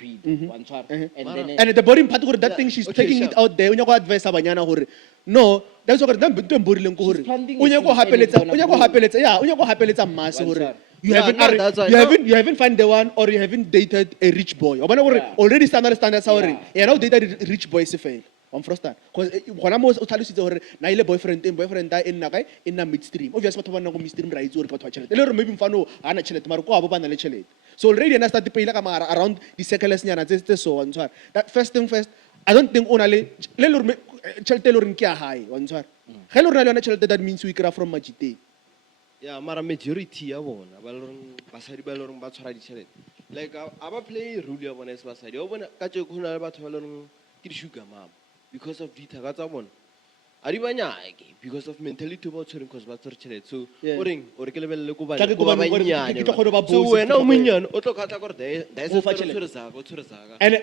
And then And the boring part gore that thing she's taking it out there. O nyako advice abanyana gore no, that's what them ntwe mborileng go gore. She's planting O a nyako seed hapeletsa mass gore. One You Yeah, haven't no, that's why- you haven't found the one or you haven't dated a rich boy. Obana gore Yeah. already standards already. Yeah. Yeah, now dated a rich boy se fela. On Frostan. Because gona mo o tlhalositse gore na ile boyfriend da e nna kae e nna midstream. Obviously batho ba nna go midstream ra itse gore batho ba tšhelete. Le gore maybe mfano ha na tšhelete mara ko abo ba na le tšhelete. So already and I started paying like around the circles nyana tse so on tshwara. That first thing first, I don't think ona le gore tšhelete le gore ke ya high on tshwara. Ge le gore na le yona tšhelete that means we kry from majiteng. Yeah, mara majority ya bona ba loreng basadi ba loreng ba tshwara ditšhelete. Like a ba play role ya bona as basadi. O bona ka tse go na le batho ba loreng ke di-sugar mama because of dithaka tsa bona. A di banyake because of mentality ba tshwereng cause ba tshwere tšhelete. So Yeah. o reng o re ke lebelele ko Tla ke ba ko bane gore banyane. ke tlo kgone ba So bosi, wena ke o tlo- monnyane o tlo kgatla gore there is O a fa story o tšhelete. tshwere zaka. And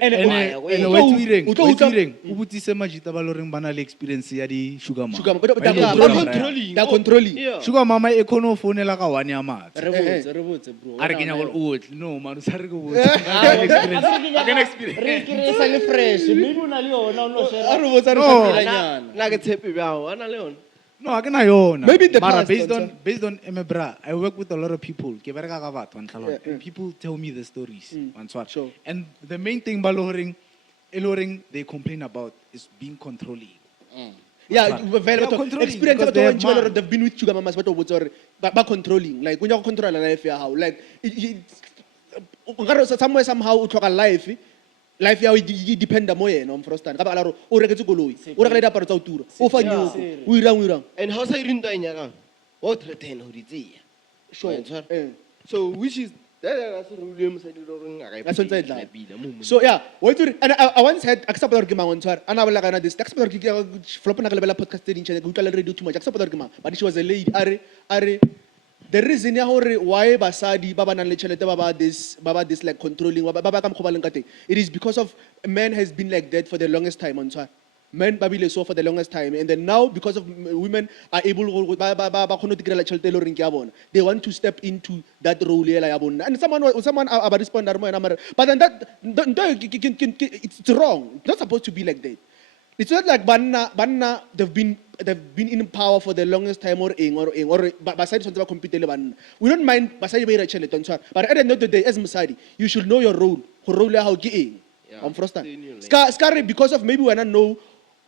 o tswireng o botsise majita ba loreng ba na le experience ya di sugar mama. Sugar mama, but Ba they ile are go dira controlling. They are controlling. Yeah. Sugar mama e kgone o founela ka 1 ya matse. re botse bro. A re kenya gore o otle no man o sa re go botse. I can experience. Re ke sa le fresh, maybe una le yona o no share. A re botsa re No. sa phela nyana. Na ke tshepe bjao ana le yona. No, I can yona. Maybe the Mara past, based on Emebra, I work with a lot of people. Ke bereka ka batho ntlhalona. And people tell me the stories. Sure. And the main thing ba loring they complain about is being controlling. Yeah, They very are controlling experience because but they have when money. they've been with sugar mamas but what's or ba controlling like when you control life ya how like somehow o tlhoka life ya e dependa mo yena on Frostan ka ba la ro o reketse koloi o rekile diaparo tsa o tura o fa nyoko o irang And how say rinto enya ka? O threaten ho di tseya. sure So which is that's a rule mosadi le reng a ka That's what I said, ipela pila mo mo. so yeah wait and I once had accept or ke mang on tshwara ana bola kana this accept or ke flop na ke lebela podcast tse dintšha ke utlwa le radio too much accept or ke mang but she was a lady are the reason ya gore why basadi ba ba nang le tšhelete ba ba this like controlling ba ba ka mkhobaleng ka teng it is because of men has been like that for the longest time on tshwara men ba bile so for the longest time and then now because of women are able ba khone go tirela tšhelete le reng ke ya bona they want to step into that role ya bona and someone about respond mo ena mara but then that it's wrong it's not supposed to be like that. It's not like banna they've been in power for the longest time or basadi tshwantse ba compete le banna. We don't mind basadi ba ira tšhelete ntshwara but at the end of the day as mosadi you should know your role go role ya hao ke eng. Yeah, On Frostan. stay in your lane. Scary because of maybe when I know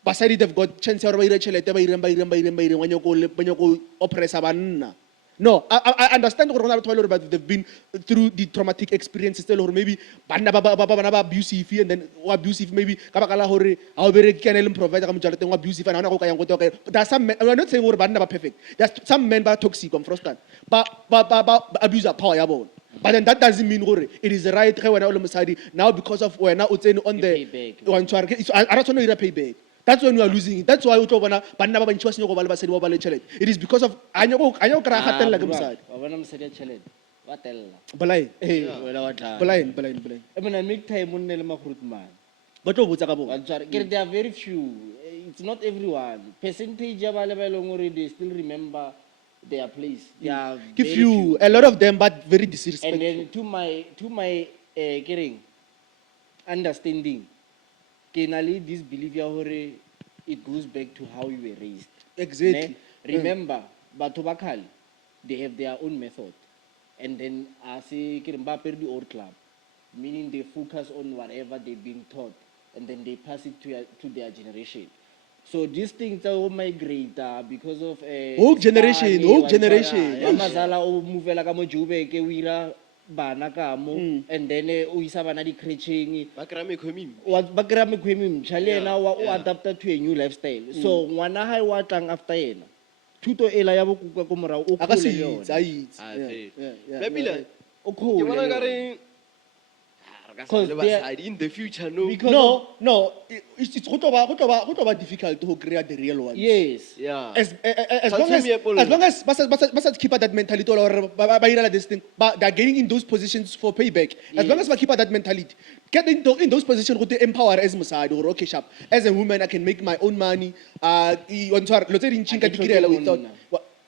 basadi they've got chance ya gore ba ira tšhelete ba ireng wa nyako oppressa banna. No, I understand but they've been through the traumatic experiences or maybe bana ba abusive and then abusive maybe ka baka la hore ha o bere ke le provider ka mojareteng abusive and ha ona go ka yang go te okay. But there's some men, I'm not saying hore bana ba perfect. There's some men ba toxic on frostan. Ba abuse power ya bona. But then that doesn't mean hore it is right ge wena o le mosadi now because of wena o tsene on the one tshware I don't know payback. That's when you are losing it. That's why you bona banna ba bantsi ba sene go ba le basadi ba ba le tšhelete. It is because of anyo kra gatella ke mosadi. Wa bona mosadi ya tšhelete wa tella Bolai. wena wa tla Bolai. e mona make time o nne le magrut man Ba tlo botsa ka bona. wa tsware ke there are very few. It's not everyone. Percentage ya ba le ba leng gore they still remember their place. They are Give very you a lot of them but very And disrespectful. then to my caring understanding, kenali this belief ya hore it goes back to how we were raised. Exactly. Ne? Remember, batho ba khale, they have their own method, and then ase ke re ba apere the old club, meaning they focus on whatever they've been taught, and then they pass it to their generation. So these things are migrate because of Old generation. Mazala o movela ka mo Joburg ke wira bana ka mo and then o isa bana di crashing ba kra mekhomimi ba kra mekhwemi mtshale yena wa o adapt to a new lifestyle. So ngwana hae wa tlang after yena thuto ela ya bokuka ko morao o Aka khole se le itse, yona. a itse. ba bila O ke khole bona le ka yona. re Because le they are- basadi in the future no Because No, it's go to ba difficult to create the real ones. yes. yeah As Tell long me, Apollo. as basa keep that mentality or ba ira this thing, but they're getting in those positions for payback. As long as we keep that mentality, get in those positions to empower as musadi or okay sharp. As a woman, I can make my own money. Without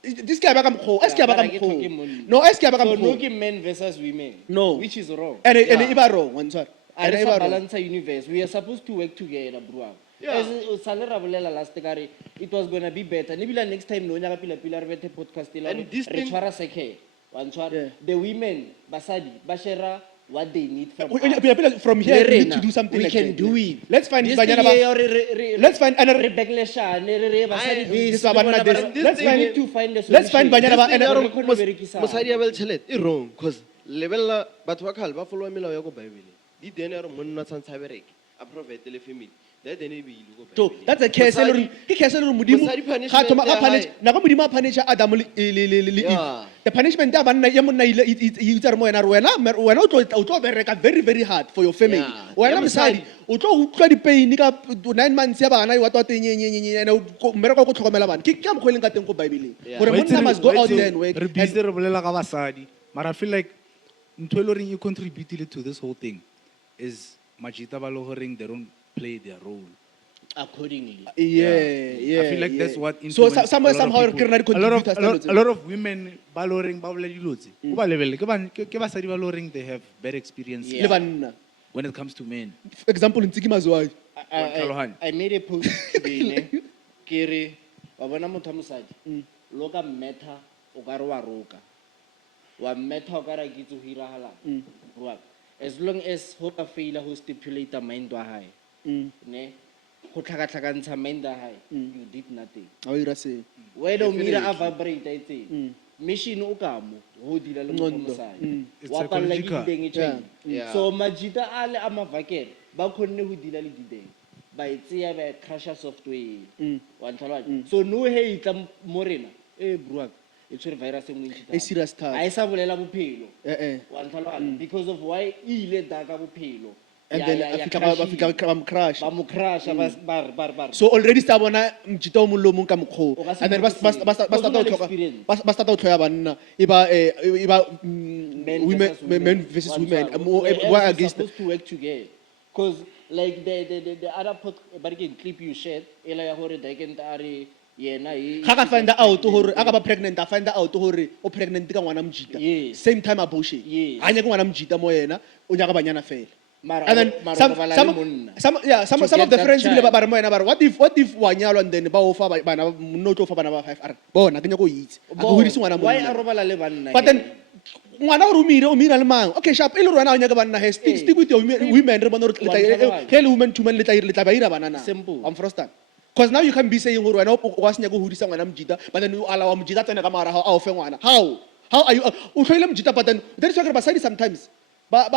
this guy No, this guy So no ke men versus women. No. Which is wrong. and iba wrong one sorry. And And it's iba a wrong. balance universe. We are supposed to work together, bro. Yeah. As Salera Bolela last kare, it was gonna be better. Nibila next time no nyaka pila revete podcast And this thing- Rechwara seke. Yeah. The women, Basadi, Bashera, what they need from We- us. we- we- From here, we need Rena, to do something we like can that. do it. Let's find This Banyana thing Ba- here, let's find another- Rebecca, This one, this- let's we find- need to find a solution. let's find Banyana Ba- This thing ya and- gore mosadi ya bel tšhelete e wrong cause lebella batho ba khale ba followa melao ya go bible di tene ya gore monna tshwantsha a bereke a prophet le family that then e beile go So Bible. that's a case Mosadi- ke case le modimo mosadi punishment ga thoma ya ga punish hae- na go modimo a punish Adam le Eve. Yeah. The punishment ya banna ya monna ile e tsare mo wena o tlo bereka very very hard for your family. Yeah. Wena Ya mosadi mosadi. o tlo utlwa di pain ka 9 months ya bana wa twate nyenyenyenye ene mmereko go tlhokomela bana ke ka mogweleng ka teng go Bible Yeah. gore monna must go out there and work Re and- busy re bolela ka basadi. But I feel like ntho e le goreng e contributed to this whole thing is majita ba le goreng they don't play their role. Accordingly. yeah. I feel like that's what So influenced somehow a lot of somehow people. re na di contributors a lot of women ba le goreng ba bolela dilo tse. O ba lebelle ke basadi ba le goreng they have bad experiences le banna. when it comes to men. For example ntse ke mazwai. I made a post today, ne? Kere, wa bona motho a mosadi. Loka mmetha, o ka re wa roka. Wa mmetha o ka re ke tso hirahala. Bro. As long as ho ka faila ho stipulate a mind wa hae. Ne? Ho tlhaka-tlhakantsha mind wa hae. You did nothing. A o ira se. Wena o mira a vibrate a itseng. Mission o ka mo ho dila le motho a mosadi. It's Wa palla ke psychological. diteng e tjhaile. Yeah. So majita ale a mavakele ba khonne ho dila le diteng. Ba itseya ba crusher software. Wa ntlhalwa. So no he itla mo rena. Bro, e tshwere virus e mo ntshita. E serious thata. A isa bolela bophelo. Eh. Wa ntlhalwa. Because of why ile da ka bophelo. And then Africa crash. Ba mo crusha bar. So already sta bona mjita o mollo mong ka mokgo. O ka se And then mo tsebe. ba start to tloya banna. Iba women men versus women. Why against supposed to work together because like the other clip you shared ela ya hore da ke ntare yena ga ka find out hore a ka ba pregnant a find out hore o pregnant ka ngwana mjita. Yes. Same time abortion. Yes. A nya ke ngwana mjita mo yena o nya ka banyana fela. Mara And then some of the friends child. ba re mo yena ba re what if wa nyalwa and then ba o fa bana no tlo fa bana ba 5 bona ke nya go itse a go hudisi ngwana why monna. a robala le banna But then ngwana o mira le mang okay sharp ile rona o nya ka banna he stick with your women re bona re Wa tlhaloganyo. ke le women to men le tla ba ira bana na Simple. I'm frosted Because now you can be saying, but then you allow mjita tsena ka mara how ofe ngwana. How are you? O tlhoile mjita, but then that is why basadi sometimes. Like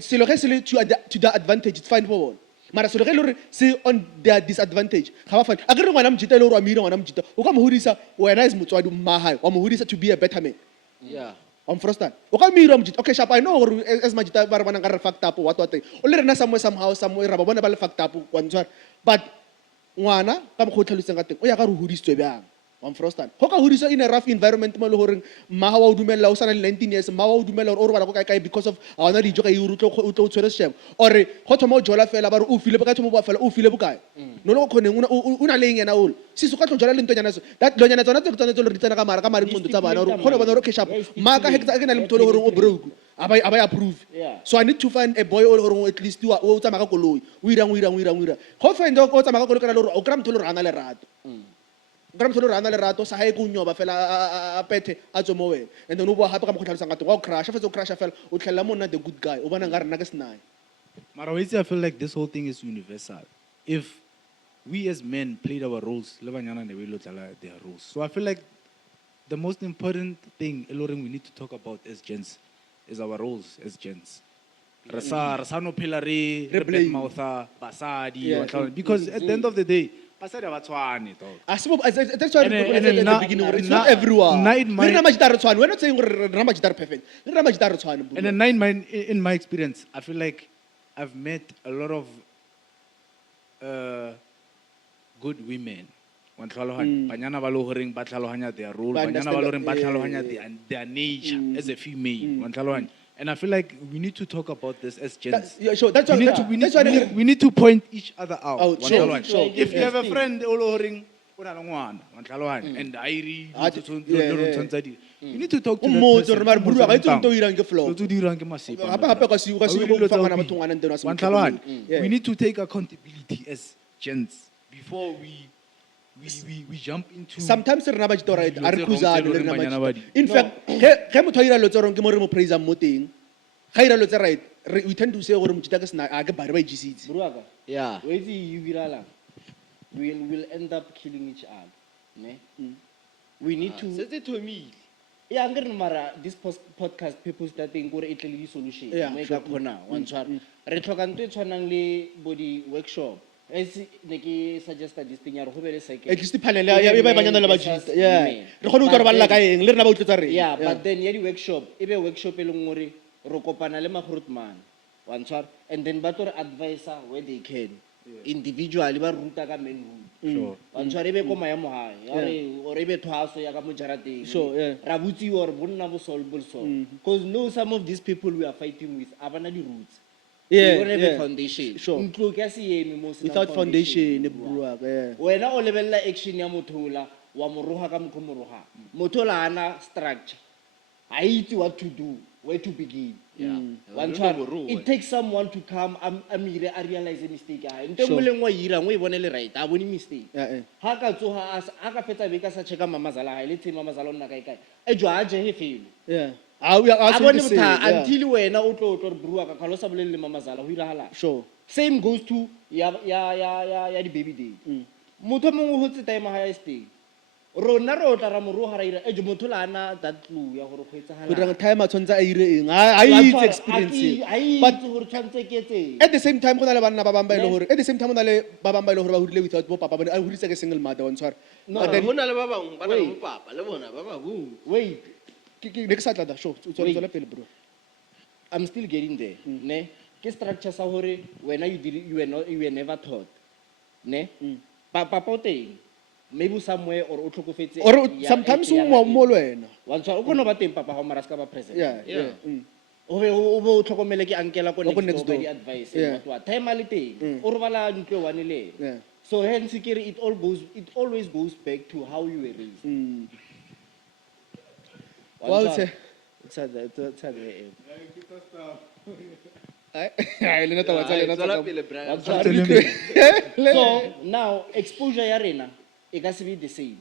selo ge se le to their advantage, it's fine for one. Mara selo ge le gore se on their disadvantage. Ga ba fine. A ke re ngwana mjita le gore wa mira ngwana mjita. O ka mo hodisa wena is motswadi mmahae, wa mo hodisa to be a better man. Yeah. I'm frustrated. Okay, me rom okay, sharp. I know as much that barabana ka fucked up what. Only rena somewhere ra ba bona ba le fucked up kwa ntshwara. But ngwana ka mo khotleliseng ka teng o ya ka re hodisitswe bjang. I'm frustrated. Ho ka hodiswa in a rough environment mo le horeng mma wa o dumella o sana le 19 years, mma wa o dumella o re bana go kae because of a ona dijo ka e rutlo o tlo tshwere shebo. Or go thoma o jola fela ba re o file ba ka thoma ba fela o file bokae. No no khoneng una le eng yena o. Sisu ka tlo jola le ntonyana so. That lonyana tsona tse tsone tse le ditana ka mara mondo tsa bana gore khona bana re cash up. Ma ka hekta ke na le mtolo gore o broke. Aba approve. So I need to find a boy or at least o tsa maka koloi. O ira. Go find o tsa maka koloi kana le o kra mtolo rana le rato. Gramtolo rana le rato sa hae go nyoba fela a pethe a tsoma wena. And then o bua hape ka motlhalosang ka teng wa crash fa o crash fela o tlhella monna the good guy o bona nga rena ke senai. Mara I feel like this whole thing is universal. If we as men played our roles, le banyana ne ba ilo tlala their roles. So I feel like the most important thing we need to talk about as gents is our roles as gents. Rasa no phela re black moutha basadi because at the end of the day basadi ba tshwane that's why in the beginning it's not everyone. We're not saying we're perfect. And then in my experience, I feel like I've met a lot of good women. Banyana ba lo horeng ba tlhalohanya their role, banyana ba lo horeng ba tlhalohanya their nature as a female. And I feel like we need to talk about this as gents. Sure. That's why we need to point each other out. Sure. If you have a friend and I read, you need to talk to that person. We need to take accountability as gents before we jump into. Sometimes in fact, we tend to say Yeah. We'll end up killing each other. Ne? We need to. Yeah, I'm going to this podcast people starting go Italy solution. Make up now. One chart. Retrocanto channel body workshop. As Neki suggested this thing, you're hoping like at least panel. Yeah, but then yet workshop. Ebe workshop elungori rokopana le mahrutman. One chart, and then bator advisor where they can. Individually, ba ruta ka menhu. Sure. One chart ebe ko maya mohai. Or ebe thoaso ya ka mojarate. Sure. Rabuti or bonna bo solve. Because no, some of these people we are fighting with abana the roots. Yeah, we don't have a foundation. Sure. Without foundation, when I level action ya motola, wa moroha ka moroha. Motola ana structure. I eat what to do, where to begin. One time, it takes someone to come. I realize a mistake. And then we right. I won't mistake. Haka to her aka feta beka sa cheka mama zala. Let's say mama zalon na kai kai. Ejo aje he fail. Yeah. Until when I auto brew a calosa mama zala. Sure. Same goes to the baby day. Mutomo who's the time I stay. Ronaro Taramuru Harira, Edmotulana, that clue, Yahoruka. Time at Tonza I experience it. But at the same time, at the same time, Babamba who live without Papa, but I would say a single mother on sir. No, Wait. Next Saturday, show. I'm still getting there. Ne? Ke structure sa hore when you were never taught. Ne? Papa teng. Maybe somewhere or sometimes more when one so go no ba teng papa ha maraska ba present. Yeah. O tlhokomele ke ankela ko next door advice what time ali teng o re bala ntlo one le. So hence it always goes back to how you were raised. Well, so now exposure ya rena it has to be the same.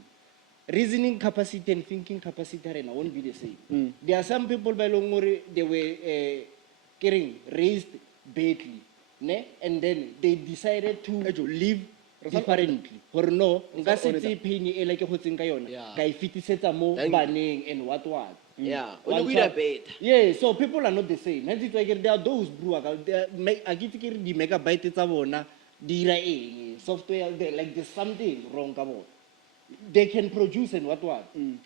Reasoning capacity and thinking capacity rena won't be the same. There are some people by Longori they were raised badly. ne, and then they decided to Ejo, live re sa- differently. Or no, nka sa- se tse pain e like go tseng ka yona, Yeah. ka e fetisetsa mo Thank you. baneng and what. Yeah, o One ne o ira shot. better. Yeah, so people are not the same. Hence it's like there are those brewer, I get the megabyte tsa bona, di ira eng, software, like there's something wrong ka bona. They can produce and what.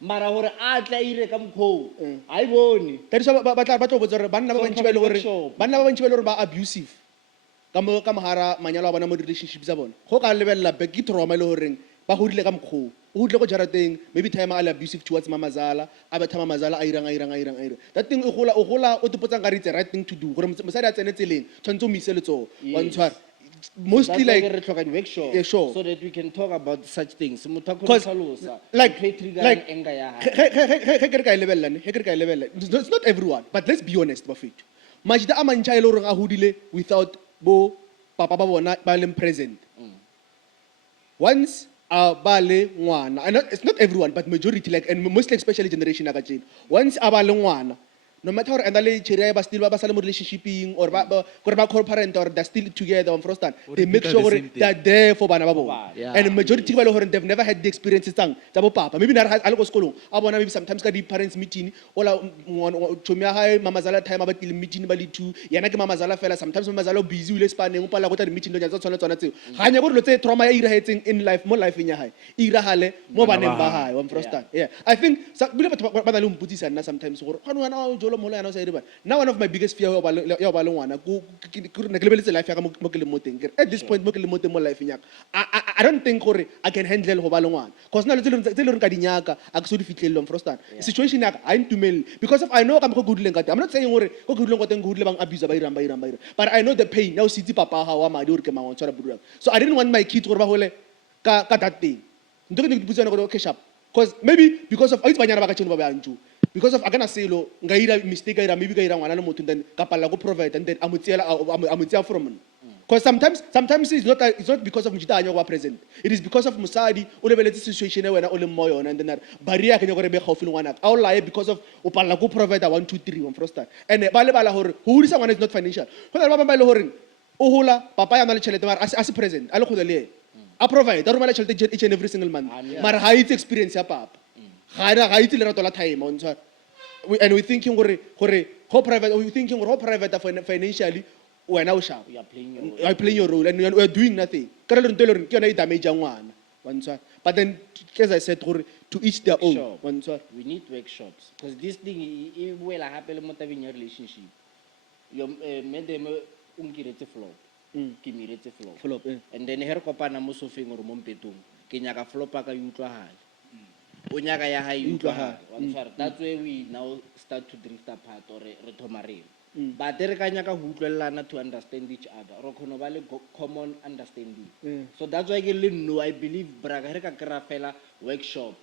Mara hore a tla ire ka mokgwa o, ai bone. That is why ba tlo botsa gore banna ba So bantsi ba e le gore workshop. banna ba bantsi ba e le gore ba abusive ka mogara manyalo a bona mo relationships tsa bona go ka lebella back ke trauma e le goreng ba godile ka mokgwa o godile go jarateng maybe time a le abusive towards mamazala a betha mamazala a irang that thing o gola o tepotsang ka re it's the right thing to do gore mosadi a tsene tseleng tshwanetse o mo ise letsogo wa Yes. ntshwara mostly That's why like re tlhoka di-workshop, Yeah, sure. so that we can talk about such things. Motho a kgone go because tlhalosa, like ntho e trigger-ang like anger ya hae. ge re ka e lebelelane ge re ka e lebelela it's not everyone but let's be honest bafetu majita a mantšha e le goreng a godile without bo papa ba bona ba leng present once a ba le ngwana and it's not everyone but majority like and mostly especially generation ya ka tjena once a ba le ngwana no matter gore and le cherry ba still ba sa le mo relationshiping or ba gore ba co-parent or they're still together on first time Or they make repeat sure the gore same thing. they're there for bana ba bona bana. Yeah. and majority ba le gore they've never had the experiences tsa bo papa maybe na a le ko sekolong a bona maybe sometimes ka di parents meeting ola chomi ya hae mamazala time a batile meeting ba le two yana ke mamazala fela sometimes mamazala o busy o ile spaneng o pala go tla di meeting tsa tsona tseo ga nya go dilo tse trauma ya irahetseng in life mo life ya hae irahale mo Bana baneng ba ba hae. hae one first time yeah I think bile batho ba na le mputsisa nna sometimes gore khano yana o jolo mo le yana o sa ire bana now one of my biggest fear ya ba le ngwana ke ne ke lebeletse life ya ka mo ke le mo teng ke re, at this point mo ke le mo teng mo life ya ka I don't think gore I can handle go ba le ngwana cause na le tse le reng ka dinyaka a ke so di fitlhelele on first time situation ya ka I ntumelle because of I know ka mo go godileng ka teng I'm not saying gore go godileng ka teng go godile bang abuse ba irang but I know the pain now sitse papa ha wa madi gore ke mang wa tsara budu so I didn't want my kids gore ba hole ka that thing ntho ke ne ke diputsana gore okay sharp because maybe because of a itse banyana ba ka tšheno ba ba ntšu because of akana selo nga ira mistake ira maybe ka ira ngwana le motho then ka palla go provide and then a mo tseela from because sometimes it's not because of mojita a nyaka ba present it is because of mosadi o lebeletse situation e wena o leng mo yona and then baria ke nyaka re be gaufi le ngwana a o lie because of o palla go provide 1 2 3 one first time and ba lebala gore go hudisa ngwana is not financial go na le ba bang ba ile gore o hola papa ya na le tšhelete mara a se present a le go le a provide a romela tšhelete each and every single month mara ha itse experience ya papa ga itse le rato la time on tshwara and we thinking gore go private financially wena o shapa You are playing your role. you are playing your role and we are doing nothing ka re le ntwe le re ke yona e damage ya ngwana wa ntshwara but then as I said gore to each their own Sure. wa ntshwara We need workshops because this thing e boela hape le mo tabeng ya relationship. Yo medeme o nkiretse flop. Ke miretse flop. Flop, And then her kopana mo sofeng or mo mpetong. Ke nyaka flop ka utlwahale. O nyaka ya hae utlwahale. Wa ntshwara. That's where we now start to drift apart or re thoma reng. But re ka nyaka go utlwelana to understand each other. Re khono ba le common understanding. So that's why ke le no I believe braga re ka kra fela workshop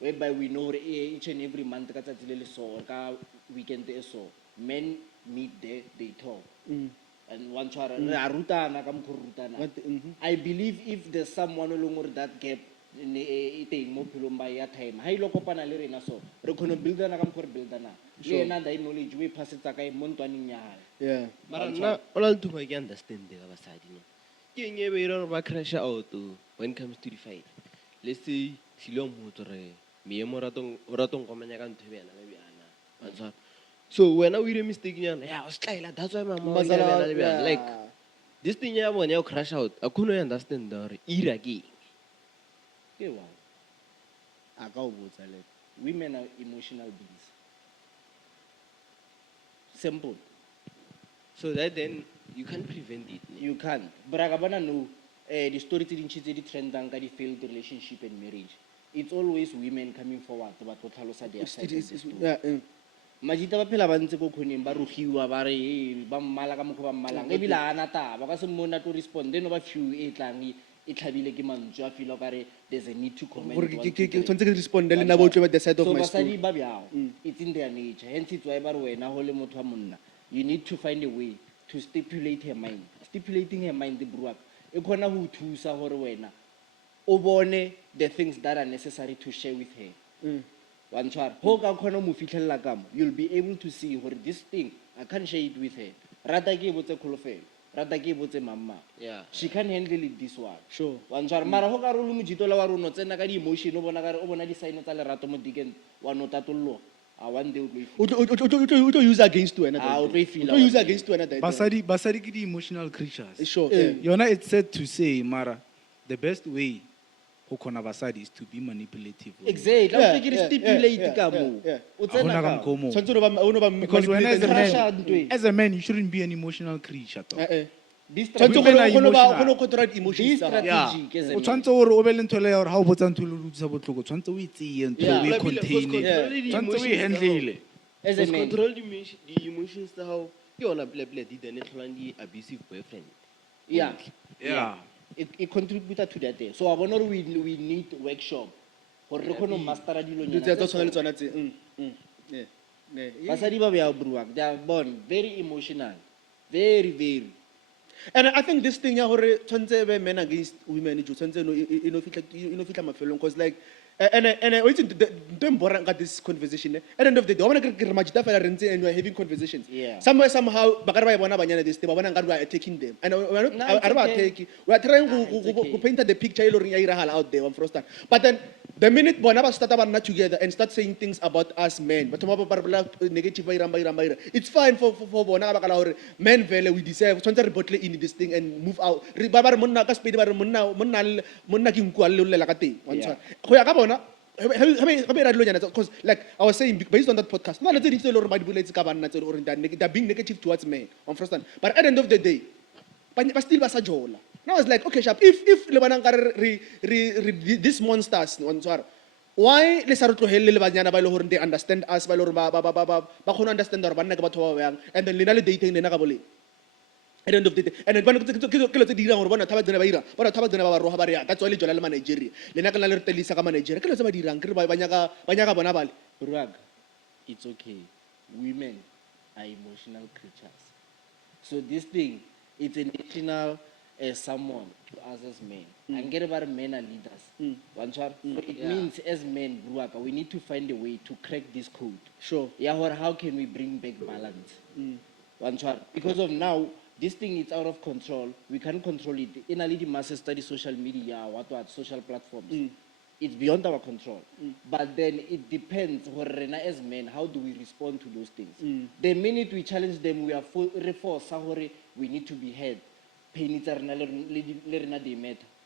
whereby we know each and every month ka tsatsi le le so or ka weekend e so men meet there they talk and one tshwara re a rutana ka mokgwa re rutana. I believe if there's someone o leng gore that gap e teng mo phelong ba ya time ha ile kopana le rena so re khono buildana ka mokgwa re buildana le ena da knowledge we passetsa ka mo ntwaneng ya hae. yeah Mara nna o la ntho ke understand ka basadi no ke eng e be ire ba crash out when it comes to the fight let's say silo motho re me mo ratong komanya ka ntho bana le bana ba tsara so when we ire mistake nyana yeah o style that's why mama Mazala, le bana like yeah. this thing ya bona ya crash out a kuno understand gore ira ke Ke wa a ka o botsa le women are emotional beings. Simple. so that then you can't prevent it You can't. Braga bana no the story tse dintsi tse di trendang ka di failed relationship and marriage. It's always women coming forward ba tlo tlhalosa their side of the story. yeah Majita ba phela ba ntse go khoneng ba rugiwa ba re ba mmala ka mokgwa ba mmalang e bila ana taba ka se mona to respond then ba few e tlang e tlhabile ke mantswe a feel ka re there's a need to comment. gore ke tshwanetse ke respond le nna bo tlo the side of my So basadi story ba byao it's in their nature hence it's why ba re wena ho le motho wa monna you need to find a way to stipulate her mind. Stipulating her mind the bruak e khona ho thusa hore wena o bone the things that are necessary to share with her. One tshwara ho ka khona mo fitlhella ka mo you'll be able to see hore this thing I can't share it with her rata ke botse kholofelo rata ke botse mamma Yeah. she can handle it this one Sure. wa ntshwara mara go ka re o le mojitola wa rona o tsena ka di-emotion o bona di-sign tsa lerato mo dikeng wa no tatolloga a one day o tlo Use against wena. Ah, o tlo e feel-a Use one against wena. Basadi ke di-emotional creatures. Sure. Yona, it's said to say, Mara, the best way ho khona basadi is to be manipulative. exactly Yeah, la o ke re yeah, stipulate yeah, ka yeah, mo yeah. o Ha hona tsena ka ka mokgwa o mong. Tshwanetse Because when as a Pressure man, ntwe. as a man, you shouldn't be an emotional creature. Though. This Women are emotional. go control emotions. This tsa strategy- gago. Yeah. Strategic as a O man. tshwantse hore o be le ntho le ya hore ha o botsa ntho le utlwisa botlhoko, tshwantse o e tseye ntho, Yeah. o e contain. Tshwantse o e handle. as a man Control the emotions tsa hao ke yona pele di dane tlholang di-abusive boyfriend. yeah Yeah. it contributed to that there. So I wonder we need workshop gore re kgone go mastera Dilo tse tsa tshwana le dilonyana tsona tse. Yeah. Yeah. basadi ba beya bruak they are born very emotional very And I think this thing ya hore tshwantse be men against women jo tshwantse no fitla mafelong cause like and wait don't bore got this conversation at the end of the day I want to get majita fela rentse and we are having conversations Yeah. somehow ba ka re ba bona banyana this ba bona ngare we are attacking them and we are not No, it's are ba okay. attacking we are trying It's okay. to paint the picture ilo ya irahala out there one first time but then the minute bona ba start ba together and start saying things about us men but ba ba negative ba ira it's fine for bona ba kala hore men vele we deserve tshwantse re bottle in this thing and move out re ba re monna ka speed ba re monna ke nku a le lela ka teng wa ntshwa go ya ka bona because like I was saying based on that podcast no let's say ba di buletse ka banna tse or they're being negative towards men on first time but at the end of the day ba still ba sa jola now it's like okay sharp if le bana nkare re these monsters on tswara why le sa re tlohelle le banyana ba ile hore they understand us ba ile hore ba khona understand hore banna ke batho ba bang and then lena le dating lena ka bole at the end of the day and then ke lo tse di dirang hore bona thaba tsena ba ira bona thaba tsena ba roga ba re ya ka tswa le jola le ma Nigeria lena ka le re telisa ka ma Nigeria ke lo tse ba dirang ke re ba banyaka bona bale bruak it's okay women are emotional creatures so this thing it's a national someone to us as men and get about men are leaders one so it means as men bruak we need to find a way to crack this code sure yeah or how can we bring back balance one shot because of now this thing is out of control we can't control it in a little masses study social media what social platforms it's beyond our control but then it depends as men how do we respond to those things the minute we challenge them we are forced we need to be heard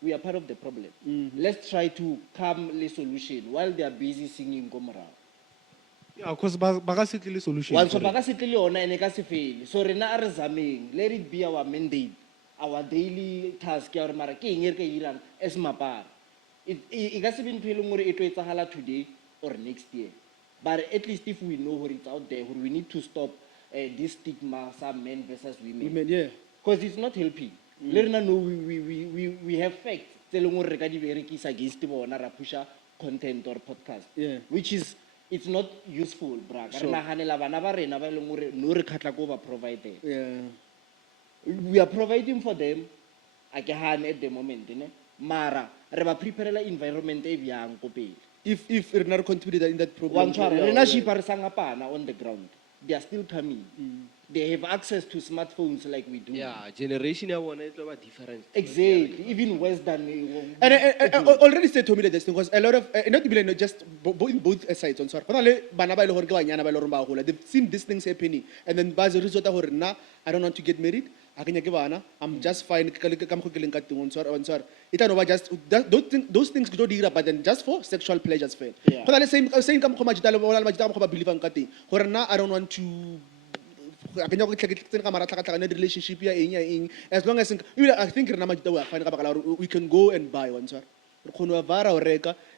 we are part of the problem let's try to come the solution while they are busy singing komara. Yeah, because ba se tle le solution. Once for ba it. ka se tle le yona ene ka se fele so rena a re zameng let it be our mandate our daily task ya gore mara ke eng e re ka irang as mapara e ka se be ntho e leng gore e tlo etsagala today or next year but at least if we know what it's out there we need to stop this stigma some men versus women yeah because it's not helping le rena no we have facts tse leng gore re ka di berekisa against bona ra pusha content or podcast Yeah. which is it's not useful bra ka re naganela bana ba rena ba e leng gore no re khatla ko ba provide yeah we are providing for them a ke hane at the moment ne mara re ba preparela environment e byang ko pele if we're not contributed in that problem one tshwara rena shipa re sanga pana on the ground they are still coming they have access to smartphones like we do Yeah, generation ya bona e tlo ba different. exactly even worse than and I already said to me that this thing because a lot of not even just in both sides on sorry but bana ba ile hore ke banyana ba ile hore ba gola they've seen these things happening and then ba ze resort hore na I don't want to get married a ke nyake bana I'm just fine ka mo ke leng ka teng on sorry it no ba just those things go dira but then just for sexual pleasures fail Yeah. but the same ka mo majita le bona majita mo ba believe ka teng hore na I don't want to I can a relationship eng as long as I think we can go and buy one sir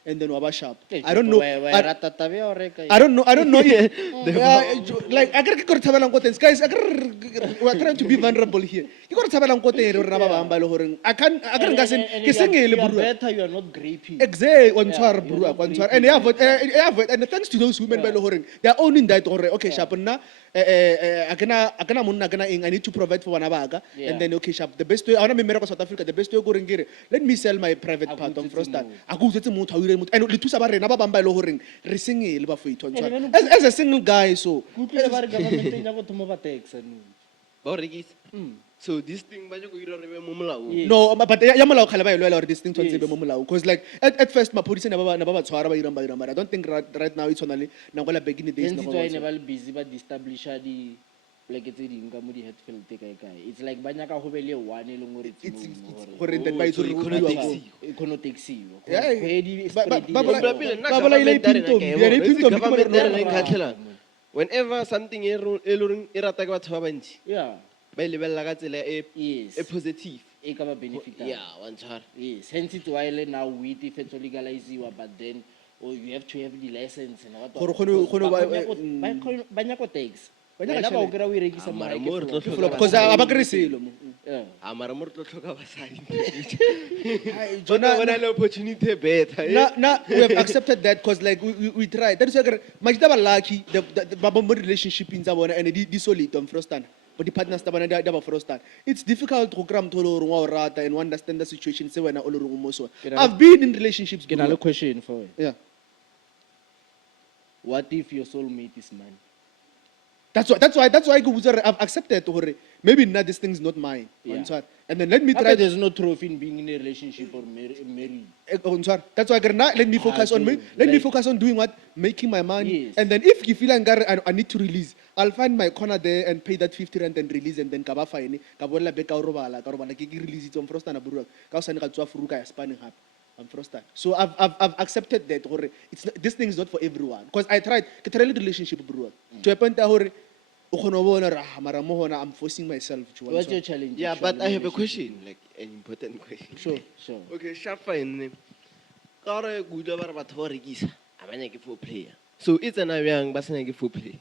and then waba sharp I don't know I don't know like I get thabelang ko teng guys we are trying to be vulnerable here you got thabelang ko teng re na ba bang ba le hore I can nka sen ke sengele you are bro better you are not grapey exactly one sir you're bro not one sir breathing. and thanks to those women by the hore they are owning that hore okay sharp na akena monna akena eng I need to provide for bana baka Yeah. and then okay sharp the best way I want to member South Africa the best way go rengire let me sell my private A part on go first utswetse time motho. a go utsetse motho a ile motho and le thusa ba rena ba bang ba ile hore re sengele ba foito And ntshwa as a single guy so kutlwe ba re government e nya go thomo ba tax no Ba o rekisa. So this thing ba go ira re be mo molaong. Yes. No, but ya molao khale ba ilwela or this thing tshwantse be mo molao because like at first maphodisa na ba tshwara ba irang but I don't think right now it's only na gola back in the days Hence no it's why ne ba le busy ba establish di pleke tse ding ka mo di Hatfield kae it's like ba nyaka go be le one e leng gore it's gore gore that ba so itse taxiwa Yeah, ba ba bola ile pinto Whenever something e loreng e rata ka batho ba bantsi yeah ba ile bella ka tsela yes e positive. e ka ba benefit Yeah, one char. yes hence it's why le now weed if it's legaliziwa but then you have to have the license and what Gore kgone ba nyako tax Ba nyaka wena ba o tšhelete. kry we rekisa Mara mo mo re tlo ke tlhoka because aba kry selo mo A mara mo re tlo tlhoka basadi. Jona- Bona le opportunity better. na we have accepted that because like we tried that is why majita ba lucky the mo relationship in bona and di solid on frostan but the partners ta bona da ba frostan it's difficult to gram tholo wa rata and understand the situation se wena o lo reng mo so I've been in relationships ke na le question for you yeah what if your soulmate is man that's why I've accepted gore maybe not this thing is not mine Yeah. and then let me After try there's no trophy in being in a relationship or married that's why let me focus on me. Let me like- focus on doing what? Making my money. Yes. And then if you feel I need to release, I'll find my corner there and pay that 50 rand and release and then kaba fine. Kabola beka robala ke release it on frosta na buruak. Ka o sane ka tswa furuka ya spanning up. I'm frosted. So I've accepted that this thing is not for everyone. Because I tried to try relationship buruak. To a point hore I'm forcing myself to what's your challenge Yeah, actually but in I a have a relationship? question, like an important question. Sure Okay, sharp fine. Ka re go utlwa ba re batho ba rekisa, a ba nyake for player. So it's an young ba se nyake for player.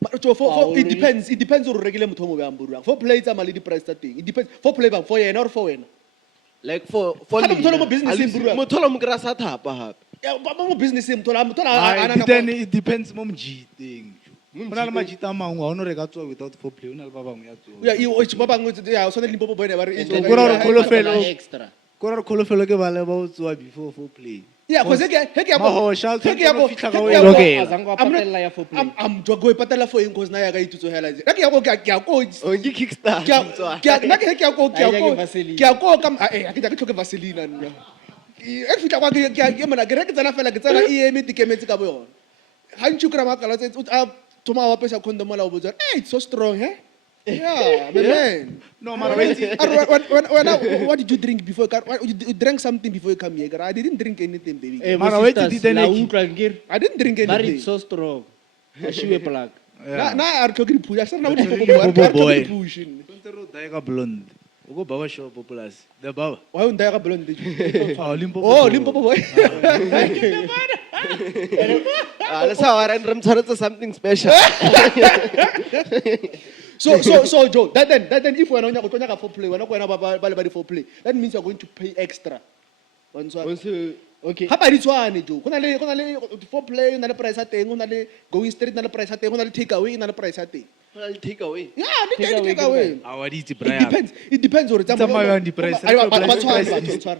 But already- it depends on regular motho mo be amburuak. For play it's a mali di price that thing. It depends for play ba for yena or for wena. Like for Ka motho mo business in Buruak. motho lo mo kra sa thapa hape. Yeah, ba mo business mo tola It depends mo mjiteng. Ona le majita mangwe ha ono re ka tswa without foreplay ona le ba bangwe ya tswa. Yeah, you ba bangwe yeah, so na limpopo bona ba re And it's then over. Kora re you kgolo have felo. extra Ko re kholofelo ke ba le ba o tswa before foreplay. Yeah, because Mahosha, I'm patella ya for play just going patella for him because na ya ga itutso hela je. Ke ya go ke ya go O ngi kickstart. ke tlhoke vaseline nna e fitla kwa ke mona ke reke tsena fela ke tsena e eme tikemetse ka bo yona ha ntse kra makala tse toma wa pesa condom la o botsa it's so strong yeah man No, mara wait. what did you drink before you drank something before you come here I didn't drink anything baby Mara wait, did they la make- utlwa ngir I didn't drink but anything it's so strong a shiwe plug na a re tlhoke dipush a se na Boy. push Ntse ro dai ka blonde. O go baba shop populasi. The baba. wa o ndaya ka blonde Ah, Limpopo. oh limpopo boy Let's have our random something special. So Joe, that then if we're not going to for play, we're not going to for play. That means you're going to pay extra. okay How about this one, Joe? Kuna le for play, na le price at na le going straight, na le price at na le take away, na le price at Take away. Yeah, take away. Our di It braya. depends. It depends on the time. Tsamaya yang di price.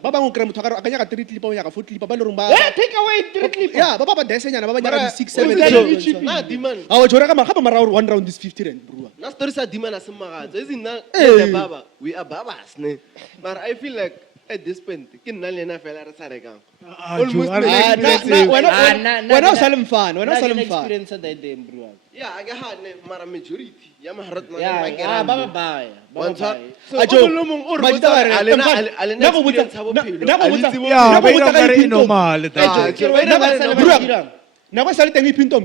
Ba bang o kry motho a kanya ka 3 clip o ya ka 4 clip ba le rong ba. take away 3 clip Yeah, ba desenyana ba Mara, nyaka 6 what's 7. that So- you cheaping? Nah, demand. Ah, o jora ka mara one round is 50 rand, bro. Na story sa demand as magato. Isn't that Hey. baba? We are babas, ne. But I feel like at this point, ke nna le ena fela re sa rekang. Almost Ah, when I sell him fan, when I sell him fan. experience that them bro Yeah, I got mara majority. Ya maharat man. yeah baba bye One baba shot. bye So Ah, o Joe, lo mong o re Majita botsa wa re, re, alena Mfana, alena nako botsa- experience sa bophelo. nako botsa- Alitse bo- Yeah, Nako ba ira botsa ka ngare dipinto. normal. Ah, that. Joe, ba ira ngare normal. Nako sa le teng ipintom.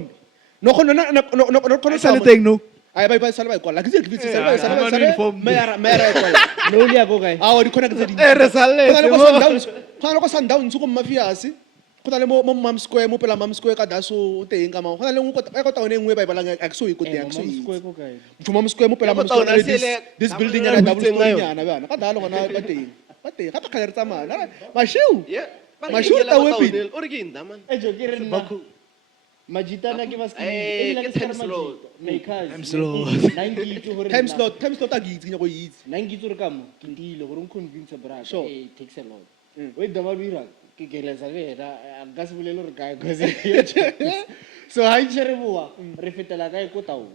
No kono no kono Sa le teng no. Ai ba sala ba kwala. Ke se ke fitse sala Yeah, I'm sala. informed. Mera kwala. no le ya go guy Ah, o di kona ke tse ding. Eh, re saletse mo. Khona ko Sundowns ko mafiasi. Khona le mo Mam Square mo pela Mam Square ka daso o teng ka mo. Khona le ngwe ka taone ngwe ba ibalang a ke so ikote ya ke so square itse. go guy Mam Square mo pela Ya Mam go taona Square sele- this building ya ya go double butseng story ngayon. nyana bana. Ka dalo gona ba teng. Ba teng. Ga pa khala re tsamaya. Mashiu. Yeah. Mashiu ta wepi. O re ke enda man. e jo ke re nna majitana ke baske Eh, ke time slot. Time slot. 90 to hore Time slot a gitse nya go itse. 90 to re ka mo ke ndile gore convince bra Sure. takes a lot we da ba bira ke keletsa le ena nka se bolele gore kae cause so ha itšhere boa re fetela kae ko taong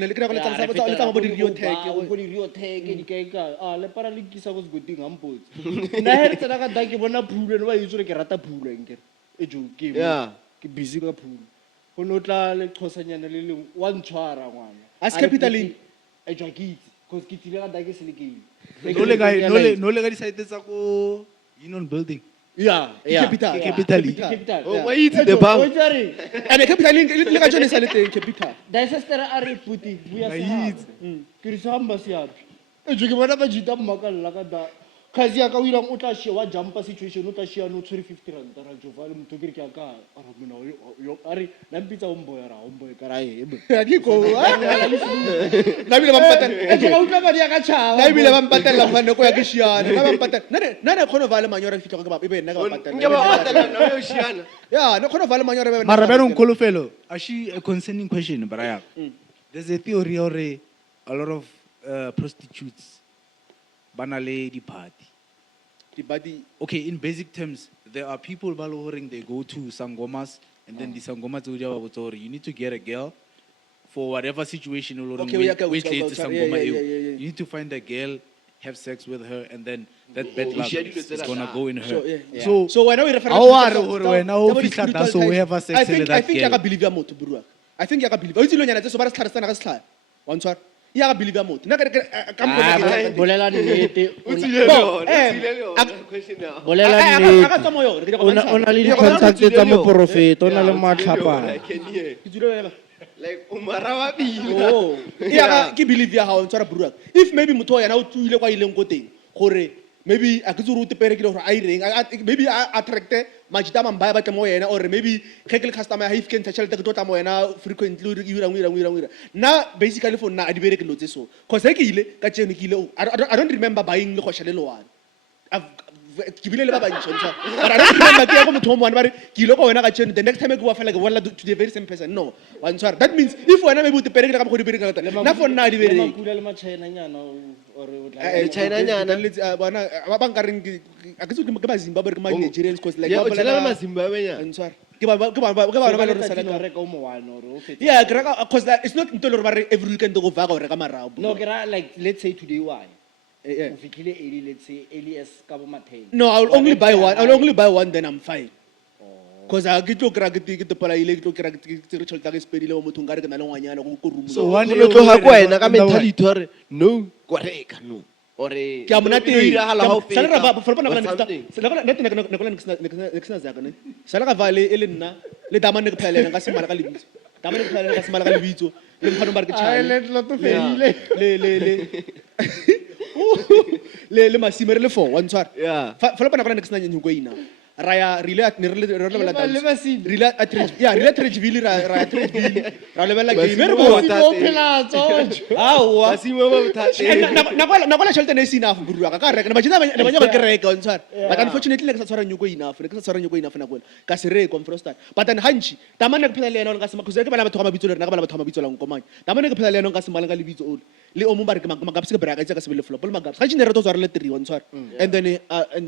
ne le kry-a go letsa bo di-Rio Tech bo di-Rio Tech di kae kae le para le kisa go sekoting hampotse nna he re tsena ka da ke bona phulo ene ba itse gore ke rata phulo enkere e jo ke busy ka phulo go no tla le xhosanyana le leng wa ntshwara ngwana as capitaling e jwa ke itse cause ke tlile ka da ke selekile no le ka di-site tsa ko Union Building. Capital. Oh, why it's the bank? And capital le ka jone sa le teng capital. Disaster are puti buya sa. Ke re samba siapi. E jo ke bona ba jita mmakalla ka da. Khazi ya ka o irang o tla shia wa jumper situation o tla shia no tshwere 50 rand ra jova le motho ke re ke ka ara mona yo are na mpitsa omboya ra omboya ka ra ebe. Ya ke go. Na bile ba mpatela. E jo ka utla ba dia ka tshaba. Na bile ba mpatela ngwana ko ya ke shiana. Na ba mpatela. Na khona vale manyora ke fitla ka ba ebe nna ka ba patela. Nke ba patela no yo shiana. Yeah, na khona vale manyora ebe. Mara beno nkolofelo. Actually a concerning question braya. There's a theory or a lot of prostitutes banale di party. Okay, in basic terms, there are people baloring they go to sangomas and then the sangomas you need to get a girl for whatever situation you need to find a girl, have sex with her, and then that bad luck is gonna go in her. So when we refer so we have a sex with that I think I believe moto bro. I think I believe. O itse lo nyana tse so ba re tlharisana ka setlha. Wa ntshwara. Ya believe ya moto. Nna ka ka mpona ke bolela nnete bolela nnete ka tsamo yo re ona le di-contact tsa mo profeta ona le matlhapana like umara wa bile ya ke believe ya ha o ntshwara bro. If maybe motho yana o tsuile kwa ileng ko teng gore maybe a ke tsuru tepere ke le gore a ireng maybe a attract majita mambaya ba tla mo yena or maybe ge ke le customer ha ifken tšhelete ke tla mo yena frequently o ira na basically for na a di bere ke lotse so cause ke ile ka tsene ke ile I don't remember buying le khosha le loane ke bile le ba bantšha but I don't remember ke ya go motho mo one ba re ke ile go wena ka tsene the next time ke wa fela ke wala to the very same person no one sorry that means if wena maybe o tepere ke ka go di bere ka na for na di bere makula le machina nyana or China nyana le bona ba nka reng a ke ke ba Zimbabwe ke ma Nigerians cause like ba bolela ma Zimbabwe nya sorry ke ba le resala no reka o mo wana or o fetsa yeah cause it's not into le ba re every weekend go vaga o reka marabo no ke ra like let's say today why ufikile eli let's say eli as ka bo matheng no I'll only buy one then I'm fine cause I get to kra ke te pala ile ke to kra ke re tšhelta ke spedile mo motho ngare ke na le ngwanyana go room so one lo tloga kwa ena ka mentality hore no koreka no ore ke amona te sala ra ba fa na next zaka ne sala ka vale ele nna le dama ne ke phalela ka semala ka lebitso dama ne ke phalela ka semala ka lebitso le mphano ba re ke tšhale le tlo to feile le masimere le fo wa ntshwara fa le bona next na nyengo ina raya rile at nirle le dance rile at rile trejville ra trejville ra le bela game re bo pelatso awa asimo ba bothate na kwala tšhelete ne sina fu burwa ka reka na bajina ne banya ke reka on tsara but unfortunately le ka tshwara nyoko enough le ka tshwara nyoko enough na kwela ka se re from frosted but then hanchi tamane ke phela le yena ka se makhuze ke bana batho ga mabitso le rena ka bana batho ga mabitso la nkomanya tamane ke phela le yena ka se mala ka lebitso o le o mo ba re ke magapse ke braka itse ka se bele flop le magapse ga tshine re to tswara le 3 on tsara and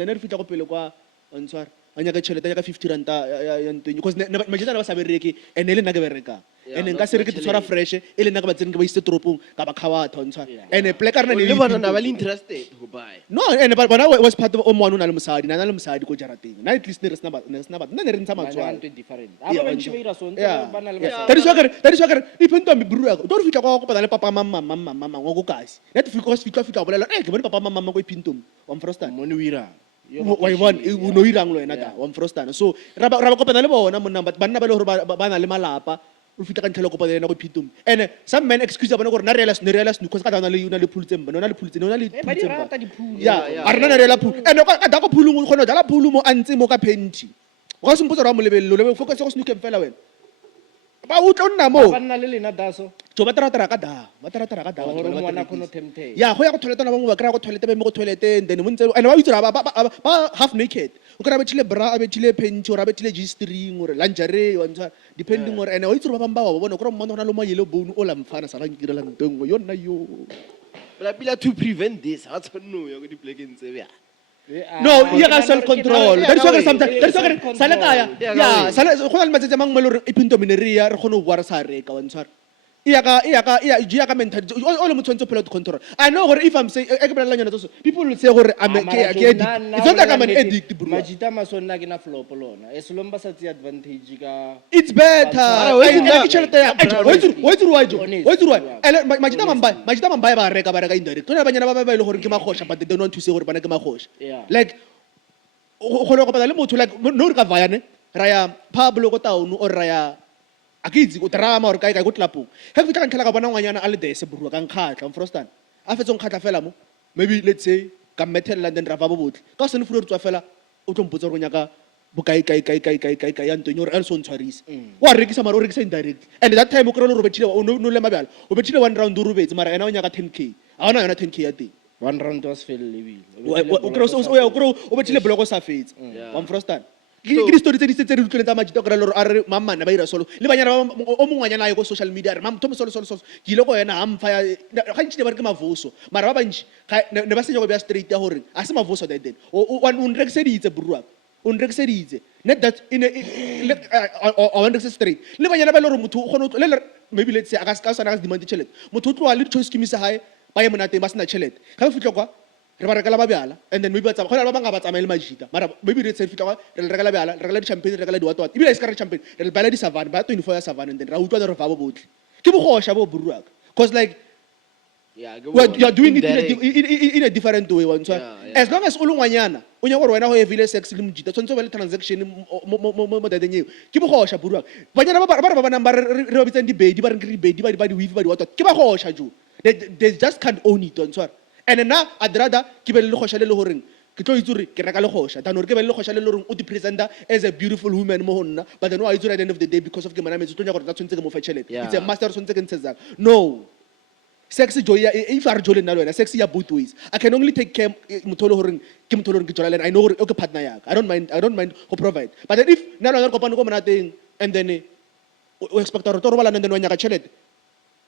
then re fitla go pele kwa on tsara anya ka tšhelete ya ka 50 rand ya ntwenye because majeta ba sa bereke ene le nna ke bereka ene nka se re ke tshwara fresh ele nna ka ba tsene ke ba ise tropong ka ba khawatha ntshwa ene plekarna le bona na ba le interested go buy no ene bona was part of omwana na le mosadi na le mosadi go jarateng na at least ne re sna ba nna ne re ntsha matswalo different aba ba ntshibira so ntse ba na le tadi swakere ipento mi buru yako do re fitla kwa go patala papa mama ngo go kasi net fitla bolela ke bona papa mama go ipinto wa mfrostan moni wira wa ibon o no irang lo ena ta wa mfrostana so ra ba kopana le bona monna banna ba le hore ba na le malapa o fitla ka ntlhela go patela go phitum ene some men excuse bona gore na realize because ka dana le una le phultseng bona le phultseng ona le phultseng ya arena na reala phulu ene ka da go phulung o khona dala phulu mo antse mo ka penti o ka se mpotsa ra mo lebelelo le focus go snuke fela wena ba utla nna mo ba nna le lena daso jo ba tara ka da gore mwana khono tempted ya go ya go toilet na bangwe ba kra go toilet ba mo go toilet then mo ntse ene ba utsira ba half naked o kra betile bra a betile penti o ra betile g-string or lingerie wa ntsa depending or ene wa utsira ba bamba wa bona gore mo na le mo yellow bone o la mfana sa ga nkirela ntengo yo nna yo bla to prevent this ha tshono ya go di plekeng tse bya No, iya ka self control. Yeah, That's why yeah, sometimes yeah, that's why self-control. sala kaya. Yeah, Yeah, yeah. sala khona le matsetse mang melo e pinto mineria re khona go sa re ka wa ntshwara. Iya ka mentality. All mo tshwantse phela control. I know gore if I'm saying e ke bolela nyana tso people will say gore I'm a Mara addict. John, It's not like I'm an addict bro. Majita masonna ke na flop lona. E selomba sa tsi advantage ka It's better. Mara, Wait, wait, ke chelete ya. Wait why jo. Honest, Wait why. honest. Majita mambai ba reka indirect. Tona banyana ba ba ile gore ke magosha but they don't want to say gore bana ke magosha. Yeah. Like go go patala le motho like no re ka vaya ne. Raya Pablo go town or raya akitsi go drama or kai go tlapong. Have fitla ka ntlha ka bona ngwanyana a le dese burua ka nkgatla mfrostan. A fetsong kgatla fela mo. Maybe let's say ka metella then ra ba botle. Ka se ne furo re tswa fela o tlo mpotsa go nyaka bokai kai ya ntonyo re so ntshwarisa. Wa rekisa mara o rekisa indirect. And that time o kry le robetile o no le mabala. O betile one round o robetse mara ena o nyaka 10k. A ona yona 10k ya teng. One round was fail lebile. O betile bloko sa fetse. Wa mfrostan. Ke di story tse di tse re utlweleng tsa Majita gore le a re mamana ba ira solo le banyana o mongwanyana a go social media re mam thomo solo ke ile go yena a mfa ya ga ntse ba re ke mavoso mara ba bantši ne ba senya go bya straight ya gore a se mavoso that then o nrekiseditse burua o nrekiseditse net that in o nrekise straight le banyana ba le gore motho o kgone le maybe let's say a ka sana ka demand tšhelete motho o tloa le choice scheme sa hae ba ye monateng ba sena tšhelete ga ba fitlha kwa re ba rekela babyala and then maybe ba tsama gona ba banga ba tsamaile Majita mara maybe re tse fitla re rekela babyala re rekela di champagne re rekela di watwa ibile iska re champagne re bala di savana ba 24 ya savana and then ra utlwa re va bo botle ke bogosha bo buruaka cause like Yeah, you are doing it in a different way one so Yeah. as long as o le ngwanyana o nya gore wena go evile sex le Mojita tshwantse ba le transaction mo dadeng eo ke bogosha buruaka banyana ba ba ba namba re ba bitsang di bedi ba re re bedi ba di weave ba di watwa ke ba gosha jo they just can't own it on so and then now I'd rather ke be le gosha le le goreng ke tlo itsuri ke reka le gosha than gore ke be le gosha le le goreng o di presenta as a beautiful woman mo honna but then why itsuri at the end of the day because of ke mana metso tlo nya gore tla tshwantse ke mo fa tšhelete Yeah. it's a master tshwantse ke ntshetsang no sex joy if are jole nna le wena sex ya both ways I can only take care motho le goreng ke motho le goreng ke jola le I know gore okay partner yaka I don't mind go provide but then if nna le kopana go monateng and then o expect gore to robala and then wa nyaka tšhelete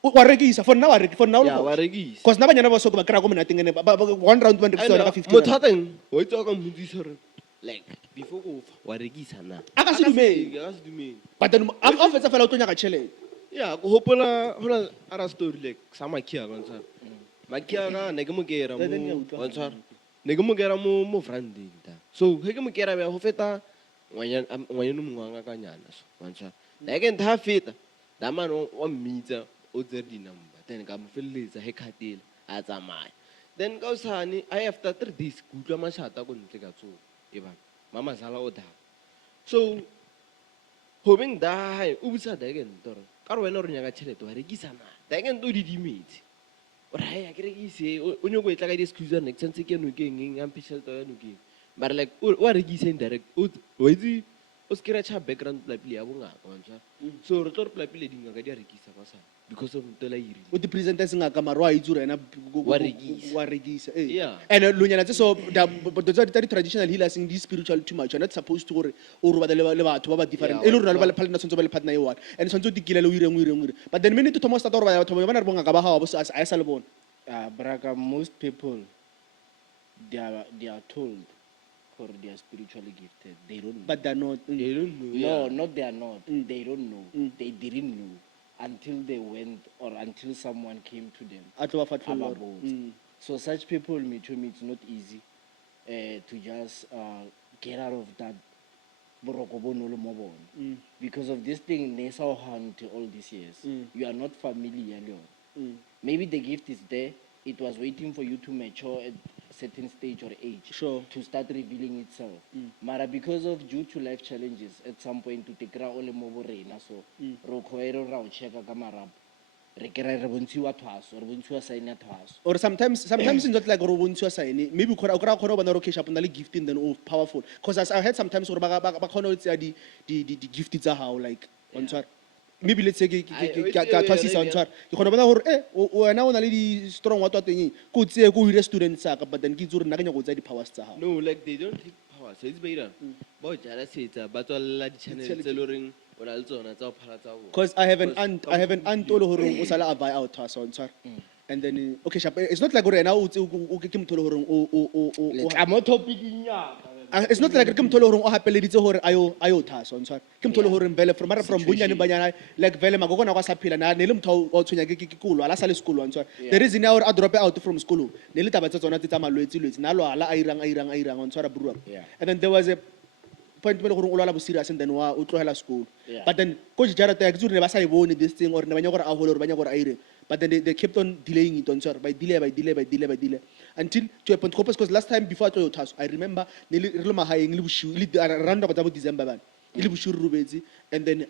wa rekisa for now Yeah, wa rekisa. because na banyana ba so go ba kra go monateng ene one round one rekisa ka 50 motho a teng o itse ka mmotsisa gore like before go fa wa rekisa na A ka se dumele. a ka se dumele but then a fetsa fela o tlo nyaka tšhelete ya go hopola hola ara story like sa makia ka ntsa makia ka ne ke mo kera mo wa ntsa ne ke mo kera mo franding ta so he ke mo kera ba go feta ngwanyana mongwanga ka nyana so wa ntsa ne ke ntha feta da man o mmitsa o tse di number then ka mo feletsa he khatile a tsamaya then ka usane I after 3 days ku utlwa mashata go ntle ka tso e ba mama zala o da so hobeng dai o butsa da ke ntoro ka re wena o re nyaka tšhelete wa rekisa na da ke ntho di dimetse o ra ya ke rekise o nyoko e tla ka di excuse ne tsentse ke no ke ngeng am tšhelete ya no ke but like o rekisa indirect o itse o skira cha background la pile ya bongaka wa ntsa so re tlo re pla pile dinga ka di rekisa ba sa because of ntela iri o di presenta senga ka maro a itsura ena Wa rekisa. wa regisa Yeah. and lunyana tse so the traditional healers in this spiritual too much you're not supposed to gore o ro ba le batho ba ba different Yeah, e le rona le ba le partner tshwantse ba le partner e one and tshwantse o dikile le o ireng but then minute to mo start gore ba batho ba na re bonga ka ba ga bo a sa le bona Braga, most people they are told or they are spiritually gifted. They don't know. but they're not they don't know No, yeah. not they are not. They don't know. They didn't know until they went or until someone came to them. a tlo ba fa about tlholo both. So such people, to me, it's not easy to just get out of that borokobonolo mo bona. Because of this thing, they saw hunt all these years. You are not familiar. Maybe the gift is there. It was waiting for you to mature at a certain stage or age Sure. to start revealing itself. Mara because of due to life challenges, at some point to take ole mo borena so ro khoero ra o cheka ka marapo. Re kera re bontshiwa thwaso, re bontshiwa sign ya thwaso. or sometimes it's not like go bontshwa sign maybe o kra bona ro cash up na le gift and then oh powerful because as I heard sometimes gore ba khona o tsia di gift tsa hao like on tshwara maybe let's say ke thwasisa on tshwara ke khona bona gore wena o na le di strong wa twateng go tsie go hire students ka but then ke itse gore nna ke nyako tsa di powers tsa hao no like they don't take power so it's better ba o jala setsa ba tswalla di channel tse loreng o na le tsona tsa o phala tsa go because I have an aunt o le gore o sala a buy out thwasa on tshwara and then okay sharp it's not like gore na o ke mthole hore o tla mo topic-ing ya it's not like ke mthole hore o hapeleditse hore ayo thasa on tshwara ke mthole hore vele from bunyane banyana like vele magokona kwa sa phela na ne le motho o tshwenya ke kulo ala sa le school on tshwara the reason ya hore a drop out from school ne le taba tsa tsona tsa malwetsi na lwala a irang on tshwara bro and then there was a point where o lwala bo serious and then wa o tlohela school but then coach Jarata ke tsure ba sa e bone this thing or ne banya gore a hole or banya gore a ire but then they kept on delaying it on sir by delay until to a point because last time before to task I remember ne le mahaeng le bushu le around about December ban ile bushu rubetsi and then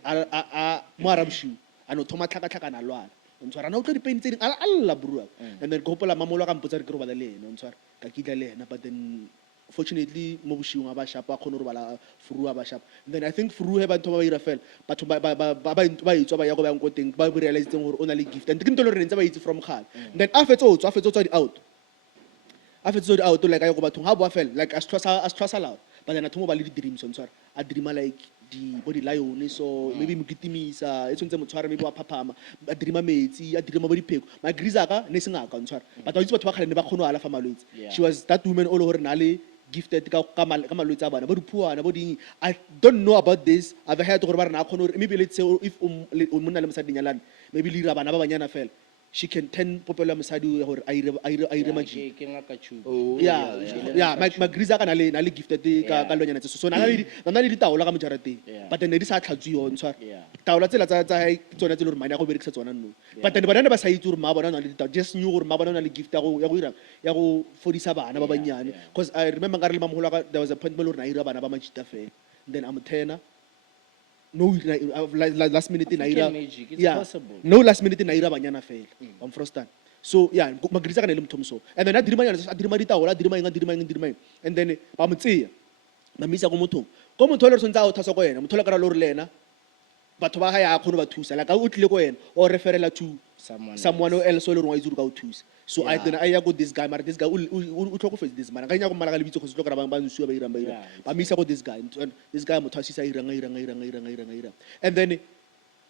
mo ara bushu ano thoma tlhaka na lwana on sir ana o tlo di pain tse alla bro and then go hopola mamolo ka mpotsa re ke ro ba le ena on sir ka kitla le ena but then fortunately mo bushiung aba sharp a khona ro bala furu aba sharp then I think furu he batho ba ira fela batho ba itswa ba ya go ba ngo teng ba realize teng gore ona le gift and ke ntolo re ntse ba itse from khale then after di out like ayo go batho ha bo fela like as trust loud but then atho mo ba le di dreams on tswara a dreama like di body lion so maybe mokitimisa e tshwentse motshware maybe wa phaphama a dreama metsi a dreama bo dipheko ma grizaka ne sengaka on tswara but wa itse batho ba khale ne ba khona ala fa malwetsi she was that woman all over nale gifted ka malwetsi a bana bo dipuana bo ding I don't know about this I've heard gore ba rena a khona maybe let's say if monna le mosadi nyalane maybe le ira bana ba banyana fela she can turn popular mosadi gore a ire maji ke ngaka chu ma griza kana le gifted ka lonyana tse so na le ditaola ka mojarateng but then ne di sa tlhatswi on tshwara taola tsela tsa tsona tse le gore mane ya go berekisa tsona no but then bana ba sa itse gore ma bona na le ditaola just knew gore ma bona na le gift ya go fodisa bana ba banyane because I remember ngare le mamhola there was a point where na ira bana ba majita fe then I'm 10 no last minute na ira no last minute na ira banyana fela on frostan so magriza kana le mthomso and then a dirima ditaola dirima and then ba motseya ba misa go motho le tsontsa o thasa go yena motho le ka ra lo re lena batho ba ha ya khone ba thusa la ka o tlile go yena o referela to someone else le rongwa izuru ka o thusa so I then I go this guy this guy o tlhoko this man ga nya go mala ga lebitso go se tlhokara ba nsuwa ba irang ba misa go this guy motho a sisa irang and then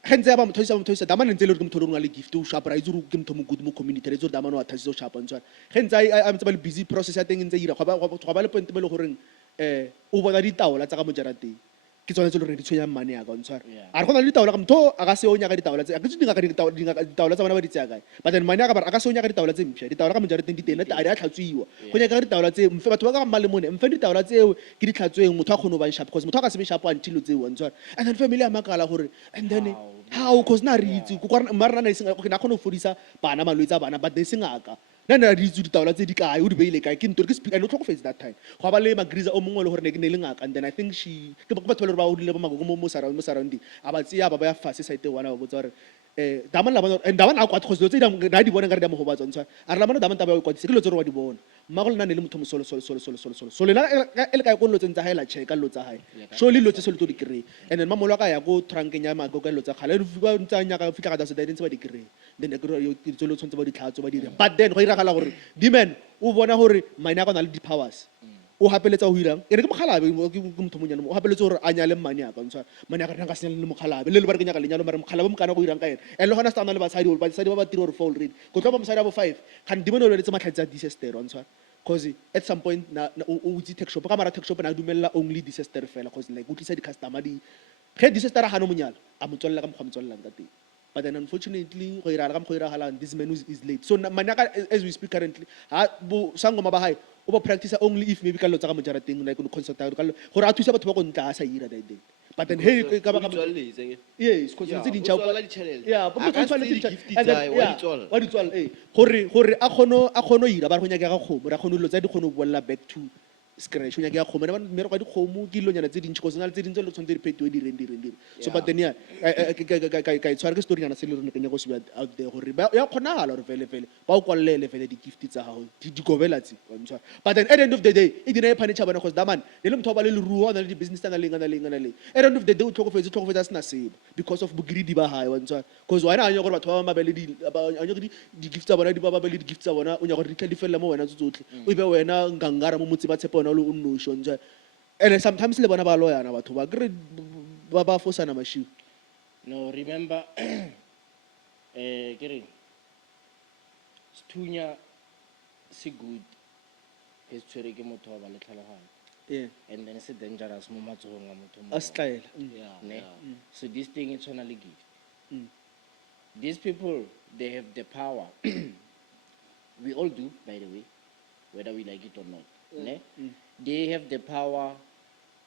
henze ba motho isa dama ntse le re ke motho le rongwa le gift o sharp ra izuru ke motho mo good mo community re izuru dama no athasiso sharp ntse henze I am tsaba le busy process ya teng ntse ira go ba le point mo le gore o bona ditaola tsa ka mojarateng ke tsone tse le re di tshwenya mane ya ka ntshwara a re gona le ditaola ka motho a ka se onya ka ditaola tse a ke dinga ka ditaola tsa bona ba di tsaya kae but then mane ya ka a ka se onya ka ditaola tse mpšha ditaola ka mojarateng di teng a di a tlhatswiwa go nya ka ditaola tse mfe batho ba ka mmale mone mfe ditaola tseo ke di tlhatsweng motho a khone ba sharp because motho a ka se be sharp until tseo ntshwara and then family ya makala gore and then how cause na re itse go kwa mara na isinga go na khone go fodisa bana malwetsi a bana but they singaka na re itse ditaola tse di kae o di beile kae ke ntore ke speak I no tlhoko face that time go ba le magriza o mongwe le gore ne ke ne le ngaka and then I think she ke ba thole ba o dile ba mago mo surrounding a ba tsia ba ya fase site one ba botsa gore daman la bona and daman a kwa tkhoso tse na di bona ka re di mo go ba tsontsha a re la bona daman taba ya kwa tse ke lo tsore wa di bona mma go le na ne le motho mo solo so le na ele ka go lo tsentsa haela check ka lo tsa hae so le lo tse solo to di kry and then mamolo ka ya go trankeng ya mago ka lo tsa khale ba ntsanya ka fika ka tsa dintse ba di kry then e go yo tsolo tsontse ba di tlhatso ba di but then go ira gala gore dimen o bona gore mine ya ka na le di powers o hapeletsa o hirang ere ke mokhalabe ke motho monyane o hapeletsa gore a nyale mmane ya ka ntshwa mane ya ka nka senya le mokhalabe le ba re ke nyaka lenyalo mare mokhalabe mo kana go hirang ka ene and le gona sta na le basadi ba tiro re fall read go tloba mosadi ba 5 kan dimeno le tse matlhatsi a disaster ntshwa because at some point na o tsi tech shop ka mara tech shop na dumella only disaster fela because like o tlisa di customer di ge disaster ga no monyalo a motsolla ka mokgwa ka teng but then unfortunately go ira ga mo go ira hala this man is late so manaka as we speak currently ha bo sangoma ba hai o ba practice only if maybe ka lo tsa ka mojarateng like no consult ka gore a thusa batho ba go ntla sa ira that day but then hey ka ba ka yes because tse di ntšha ba mo tswala di gift tsa wa di tswala gore a khono ira ba re go nyaka ga khomo ra khono lo tsa di khono bolla back to scratch nya ke ya khoma ne ba mere ga di khomo ke lo nyana tse dintsi go sena le tse dintsi le tshwantse di phetoe di rende so but then ka itshwara ke story yana se le re ne go se out there gore ya khona hala re vele ba o kwallele vele di gift tsa gago di gobela tse ntshwa but then at the end of the day e dine e phane chabana cause da man le motho ba le ruo na le di business na le ngana at the end of the day o tlhokofetsa sena sebe because of bugiridi ba hae wa ntshwa cause wena a nya gore batho ba mabele di gift tsa bona di ba le di gift tsa bona o nya gore di tla di fella mo wena tsotlhe o be wena ngangara mo motse ba tshepa lo unno shonja and sometimes le bona ba loyana batho ba gre ba fosana mashiu no remember kere sethunya se good he se tshwere ke motho wa ba le tlhaloganyo Yeah. and then se dangerous mo matsogong a motho mo A style. ne so this thing e tshwana le gift Mm. these people they have the power we all do by the way whether we like it or not ne they have the power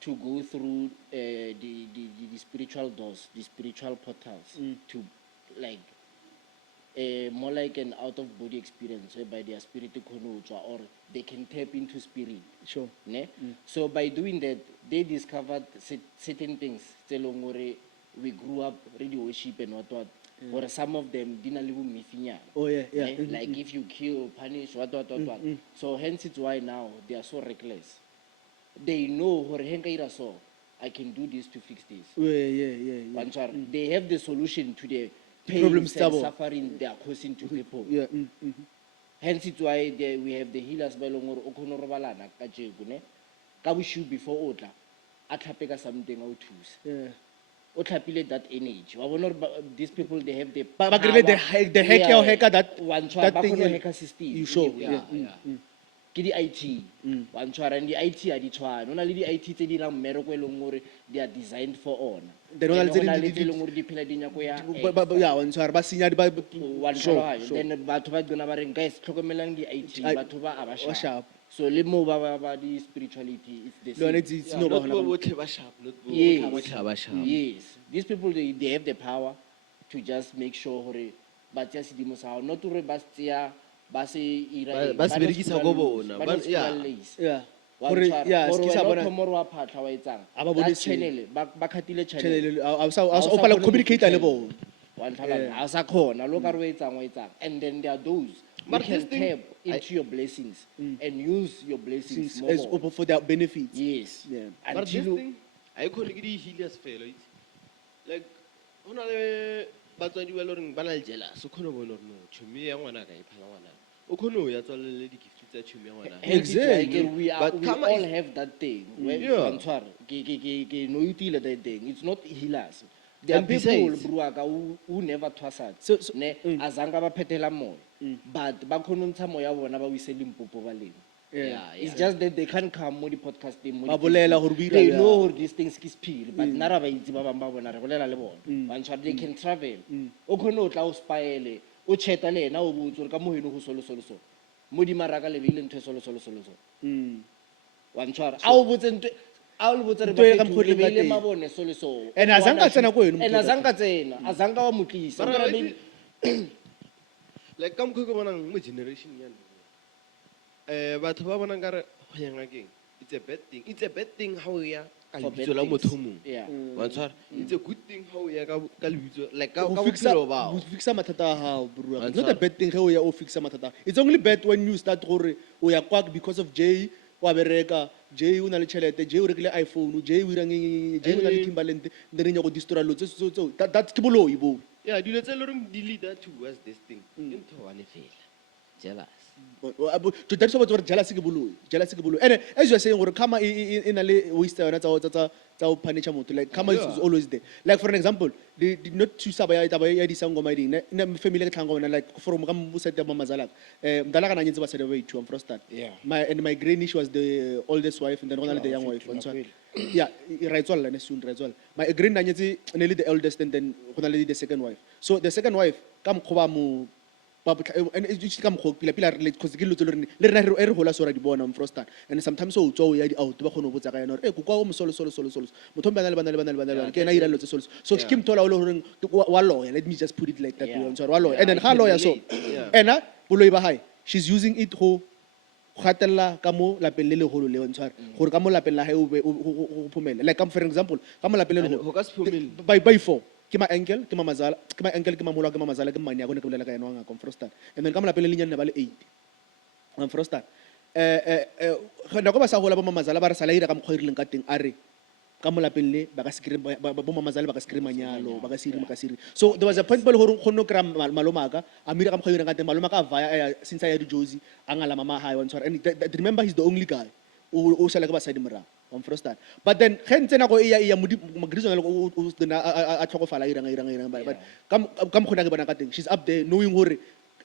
to go through the spiritual doors, the spiritual portals, to like more like an out of body experience whereby their spirit or they can tap into spirit. Sure. Ne? So by doing that, they discovered certain things. We grew up radio worship and what. Or some of them didn't live with Oh yeah, yeah. like if you kill, punish, what. So hence it's why now they are so reckless. They know so I can do this to fix this. Yeah. They have the solution to the pain Problems and double. suffering they are causing to people. Yeah. Hence it's why we have the healers by long or okonorobalana kajegune. Kabushu before Otla. Atlapeka something out to Yeah. Otlapile that energy. These people they have the But the hacker that one that thing hacker system. you show. Yeah. Ke di IT wa ntshwara and di IT a di tshwana ona le di IT tse di rang mmereko e leng gore they are designed for ona Then ona le tse Then ding tse leng gore di phela di nyako ya yeah, one sorry, ba sinya ba one sure. then batho ba dona ba reng guys tlhokomelang di IT batho ba a ba Ba sharp sharp. so le mo ba di spirituality is the Lo ne same tsi no ba Not hona. botlhe ba sharp, not Yes. botlhe ba sharp. yes these people they have the power to just make sure gore ba tsaya sedimo sa hao not gore ba tsaya ba se ira Ba se berekisa go bona, yeah. Yeah. Wa Gore ntshwara, yeah, gore ske sa wena o bona thoma gore wa phatlha wa etsang Ha ba bone that selo. channel ba khathile channel channel a sa Ha o o sa pala kgone go communicate le fitlhella. bona. Wa ntlhala ha sa khona lo ka re o etsang and then there are those who But can this thing- tap into your blessings and use your blessings Since more as for their benefits. yes Yeah. But this until thing, I khone ke di healers fela itse. Like hona le batswadi ba loreng ba na le jealous, o khone bona no, tshumi ya ngwana ka e phala ngwana. O khone o ya tswalele di gift tsa tshumi ya ngwana. hence it's why Exactly. we But we Kama all is- have that thing when Yeah. wa ntshwara ke no utile that thing it's not healers there are And people besides- bruaka who never twasat So- ne azanga ba phethela moya but ba khonontsha moya bona ba o ise limpopo ba leng Yeah. it's just that they can't come mo di podcasting mo Ba di bolela Facebook. hore bo ira they bjang. know hore these things ke spirit but nara ba itse ba bang ba bona re bolela le bona wa ntshwara they can travel o khone o tla o spaele o cheta le ena o botse gore ka moheno go solo mo di maraka le beile ntwe solo wa ntshwara a o botse ntwe a o le botse re Ntho e ka ba mokgwa o le beile teng. mabone solo And azanka tsena ko wena and motho azanka tsena azanka wa motlisa Mara Mara right- beile- Like ka mokgwa ke bonang mo generation ya nna. Batho ba bonang ka re go ya ngakeng. It's a bad thing. It's a bad thing how o ya ka For bad lebitso la things. motho o mongwe. Yeah. Wa ntshwara? It's a good thing how o ya ka lebitso like ka Go ka fixa bophelo bao. go fixa mathata a hao bro. It's That's not a all. bad thing ge o ya o fixa mathata. It's only bad when you start gore o ya kwa because of Jay wa bereka Jay o na le tšhelete Jay o rekile iPhone Jay o ira ngeng Jay o na le Timberland then re nya go destroy lo so that's ke boloi bo. Yeah, dilo tse loreng di leader towards this thing. Ke ntho wane fela. Jealous. To that's what jealousy ke boloi and as you are saying gore karma in a le waste yona tsa o punish motho like karma is Yeah. always there like for an example did not thusa ba ya di sangoma ding ne family ke tlhango bona like from ka mbusa te mamazala mdala kana nyentse ba sele ba ithu am frosted Yeah. my granny she was the oldest wife and then ona le the young wife and so yeah right all ne soon right all my granny nyentse ne le the eldest and then gona le the second wife so the second wife ka mkhoba mo and it's come pila relate because ke lotso le rena re hola so ra di bona mfrostan and sometimes so tswa o ya di out ba khona botsa ka yona re ku kwa o mosolo motho bana le bana ke na ira lotso solo so ke mthola o le horeng wa lawyer let me just put it like that Yeah. we sorry wa lawyer Yeah, and then I ha can lawyer so relate. Yeah. ena boloi ba hae she's using it go gatella ka mo lapeng le le holo le ntshware gore ka mo lapeng la hae o phumela like for example ka mo lapeng le And le ho ka se phumele. by four ke ma uncle ke mamazala ke ma uncle ke mamolo ke mamazala ke manya go ne ke bolela ka yena wa ngaka frosted and then ka mo lapeng le lenyane ba le 8 am frosted go ba sa gola ba mamazala ba re sala ira ka mo kgoirileng ka teng a re ka mo lapeng le ba ka se kry bo mamazala ba ka se kry manyalo ba ka se iri so there was a point bo le gore go no kra malomaka a mira ka mo kgoirileng ka teng malomaka a vaya since ya di Jozi a ngala mama ha wa ntshwara and remember he's the only guy o sala ka ba side mora on frosted but then gente na go ya magrizo o a tlhogofala ira but kam khona ke bona ka teng she's up there knowing hore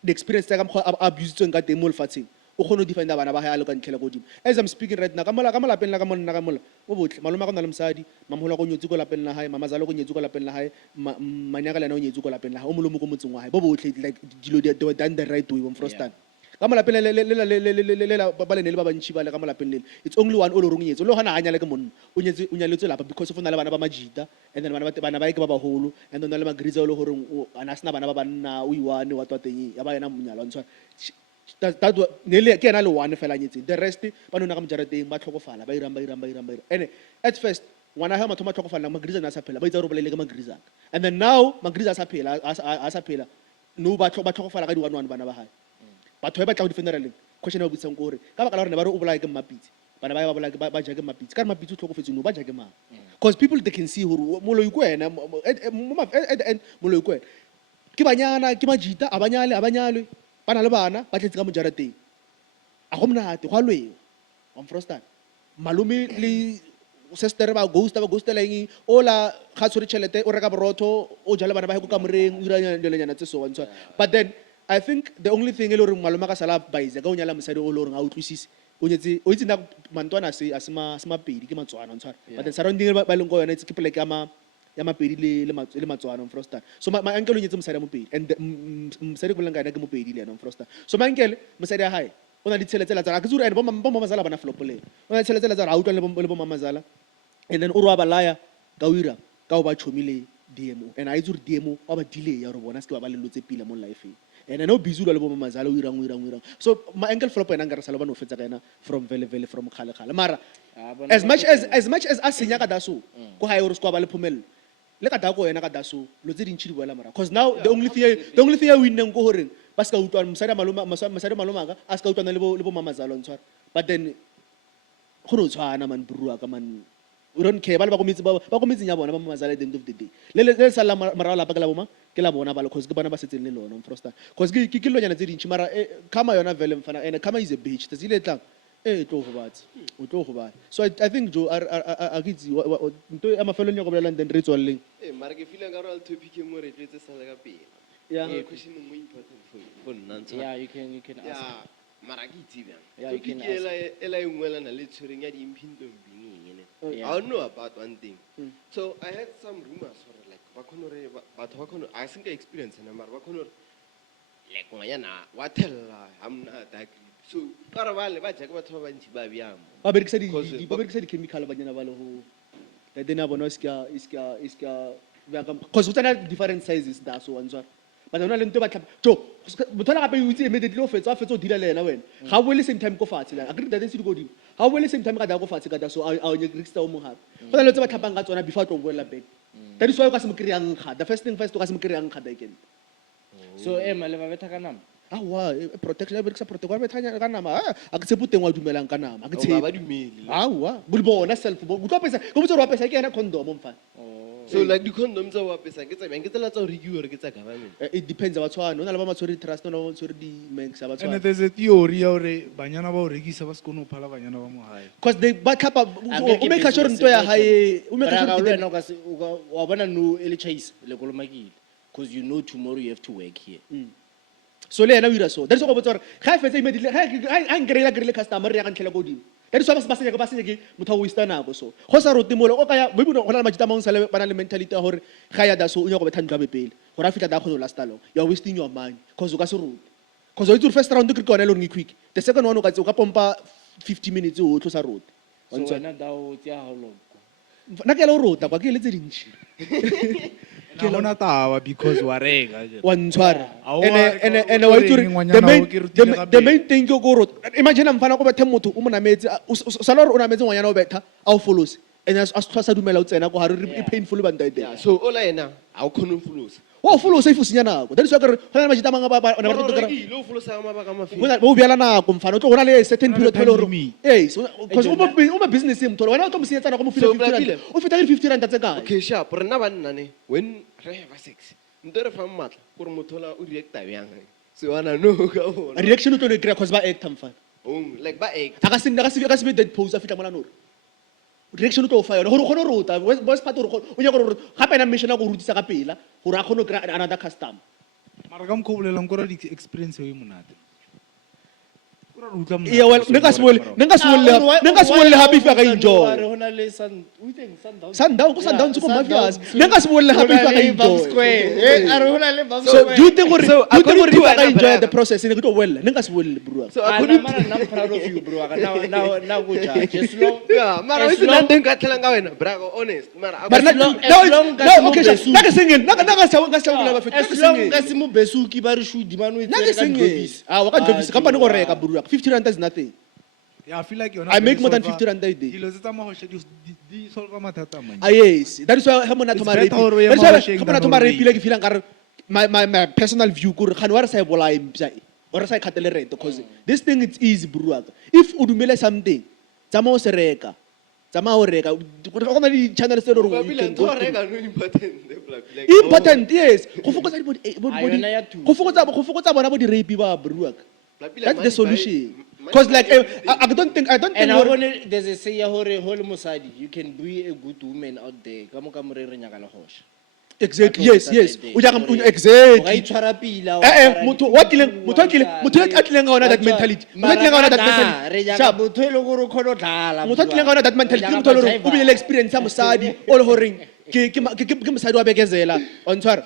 the experience tsa ka mokgwa a abusitsweng ka teng mo lefatsheng o kgone ho defenda bana ba hae a le ka ntlhela godimo. As I'm speaking right now ka malapeng la ka monna ka mola o botle malome a go na le mosadi mamaholo go nyetse go lapeng la hae mamazalo go nyetse go lapeng la hae manyaka le yena o nyetse go lapeng la hae o molomo go motseng wa hae bo botle like dilo they were done the right way from Frostan ka malapeng le ba le ne le ba bantši ba le ka malapeng le it's only one o le rong nyetse o le gana hanya le ke monna o nyaletse lapa because of na le bana ba majita and then bana ba ke ba baholo and then le magriza o le gore ana sna bana ba banna o iwane wa twateng ya ba yena monyalo ntshwa that nearly ke ena le one fela nyetse the rest ba nona ka mojarateng ba tlhokofala ba irang and at first ngwana ha matho ma tlhokofala magriza na sa phela ba itsa gore bolele ke magriza and then now magriza sa phela a sa phela no ba tlhokofala ka di one bana ba hae batho ba tla go defendereleng question ba butsang gore ka baka la gore ne ba re o bolaya ke mapitsi bana ba bolaya ba ja ke mapitsi ka mapitsi o tlhokofetse no ba ja ke mang because people they can see gore moloi ko wena at the end moloi ko wena ke banyana ke majita abanyalwe bana le bana ba tletse ka mojarateng a go monate go a lwewa on Frostan malome le sister ba ghostela eng ola ga tshwere tšhelete o reka borotho o jale bana ba go ka moreng o diranya lenyana tse so ntshwa but then I think the only thing e le gore malome ka sala baiza ka o nyala mosadi o le gore a utlwisise o itse na mantwana a se mapedi ke matswana ntshwa but then surrounding ba leng go yona itse ke plek ya mapedi le matswana on Frostan so my uncle o nyetse mosadi ya mopedi and mosadi go leng ka ena ke mopedi le yena on Frostan so my uncle mosadi ya hae o na ditshele-tsela tsa a ke tsure ene bo mamazala bana flopoleng o na ditshele-tsela tsa a utlwa le bo mamazala and then o re wa balaya ka o ira ka o ba tshomile DMO and a itse gore DMO wa ba delay ya gore bona se ke ba lelo tse pila mo life and then o busy le bo mamazala o irang so my uncle flop ena nka re sala ba no fetsa ka ena from vele from khale mara as much as a senya ka daso go hae gore se kwa ba le phomelo le ka dako yena ka daso lo tse dintšhi di boela mara because now the only thing I win go gore ba se ka utlwa mosadi maloma ka a se ka utlwana le bo mamazalo ntshwara but then go no tshwana man brua ka man we don't care ba go metseng ya bona ba mamazala at the end of the day le sala mara la pa ke la bona ba le cause ke bana ba setseng le lona on Frostan cause ke lonyana tse dintšhi mara kama yona vele mfana and kama is a bitch tse ile tlang tlo go ba so I think Joe a gitsi nto ya mafelong ya go bolela then re tswalleng mara ke feeling ka re topic e mo re tletse sala ka pele yeah question mo important for nna yeah you can ask mara ke itse bjang Yeah, you can topic ela e ngwelana le tshwereng ya dimphindo mbing ene I don't know about one thing so I had some rumors for like ba khono re batho ba khono I think experience na mara ba khono like ngwana wa thella amna dagri so para ba le ba ja ke batho ba bantsi ba byamo ba berekisa di chemical ba nyana ba le ho then a bona iska cause utsana different sizes da so answer but ona le nto ba tlhapa jo mothola gape o itse immediately o fetsa o dila le yena wena ga o le same time ko fatshe la agree that is go di ga o le same time ka da go fatshe ka da so a o nye register o mo gape go na le tse ba tlhapang ka tsona before to boela back that is why o ka se mo kriyang ga the first thing first o ka se mo kriyang ga again so male ba betha ka nama awa protection ba rekisa protocol ba thanya ka nama a ke tsheputeng wa dumelang ka nama a ke ba tshepe dumele awa bo bona self bo go pesa go botsa ro pesa ke ena condom mfa so like di condom tsa wa pesa ke tsa beng ke tla tsa re kiwe re ke tsa government it depends about one ona le ba matshwari trust ona ba matshwari di max ba And tswana there's a theory ya gore banyana ba o rekisa ba se kono phala banyana ba mo hae because they ba tlhapa o make sure nto ya hae o make sure wena wa bona no ele chase le kolomakile because you know tomorrow you have to work here so le yena o ira so that's go botsa gore ga fetsa immediately ga ngreile customer re ya ka ntlhela go dimo that's why ba se ke motho o istana go so go sa rote mole o ka ya maybe go na le majita mangwe sale bana le mentality ya gore ga ya da so o nya go betha ntwa bepele gore a fitla da go last long you are wasting your money because o ka se rote because o itse first round ke kona le quick the second one o ka pompa 50 minutes o tlosa rote so wena da o tsia how long na ke le o rota kwa ke le tse dintšhi ke lona taba because wa rega wa ntshwara A wa- and o wa reng itse ngwanyana o ke rutile ka the pele. main thing ke go rota imagine mfana go bethe motho o mo nametse o sala gore o nametse ngwanyana o betha a o follows and as sa dumela o tsena go ha re e painful ba ntate yeah so ola ena a o khone fulusa wa o follows e fusinya nako that is why ke re go na le majita manga ba ona ba re tokera ke lo fulusa ma ba ka mafi bo biala nako mfana o tlo go na le certain Go na le period pele time gore limit. so because o ba business e motho wena o tlo mo senyetsa nako mo So, fila 50 Bradley, rand o feta le 50 rand tse kae okay sharp rena ba nna ne when re have sex nto re fa matla gore mothola o reacta byang so ana no ka bona reaction o tlo le kry cause ba act mfana like ba act aka se be dead pose a fitla mona nore reaction o tlo fa yona gore o kgone go rota boys part gore o nya gore gape ena mission ya go rutisa ka pela gore a kgone go kry another customer Mara ka mokgwa o bolelang ko ra di experience eo e monate. Ko ra re utlwa monate Yeah, well, so nka se bolle happy if I enjoy. Sundown, ko Sundown tsuko mafias. Nka se bolle happy if I enjoy. So do you think we enjoy the process? Nka to well, nka se bolle bro. So I'm proud of you, bro. Now go judge. As long, yeah, mara as wena long- nto nka tlela nga wena, brago honest. Mara But As long- as long as no, okay, Besu- nka singing, nka sa bolla ba fetsa. as long as mo besuki ba re shoot man we Nka singing. Ah, wa ka dovisa company go reka bro. 50 rand is nothing. Yeah, I feel like you're I make more than 50 rand a day. Dilo tse tsa mahoshe di solve mathata a mantsi. Ah yes, that is why hamona thoma It's rape. better hore o ye That is why mahosheng hamona than thoma hore o rape like feeling kare my personal view kore khani wa re sa bola impsa or re sa khatele rent because this thing it's easy bro. If u dumele something tsama o se reka. Tsama o reka. Go na di channel tse re ba you bile can ntho go a through. reka no important the black. Important yes. Go fokotsa di yona ya thusa. go fokotsa bona bo di rape ba bro. That's the solution. Money Because like buy I don't think And I hore- want there's a say hore hole mosadi you can be a good woman out there ka mo ka more re nyaka le hosha. exactly yes yes. O ja O ka exactly. itshwara pila. Motho a tlileng ga ona that mentality. Motho a tlileng ga ona that mentality. Sharp. Motho e le gore o kgone go tlala. Motho a tlileng ga ona that mentality. Ke motho o le gore o bile le experience ya mosadi o le goreng ke mosadi wa bekezela on tshwara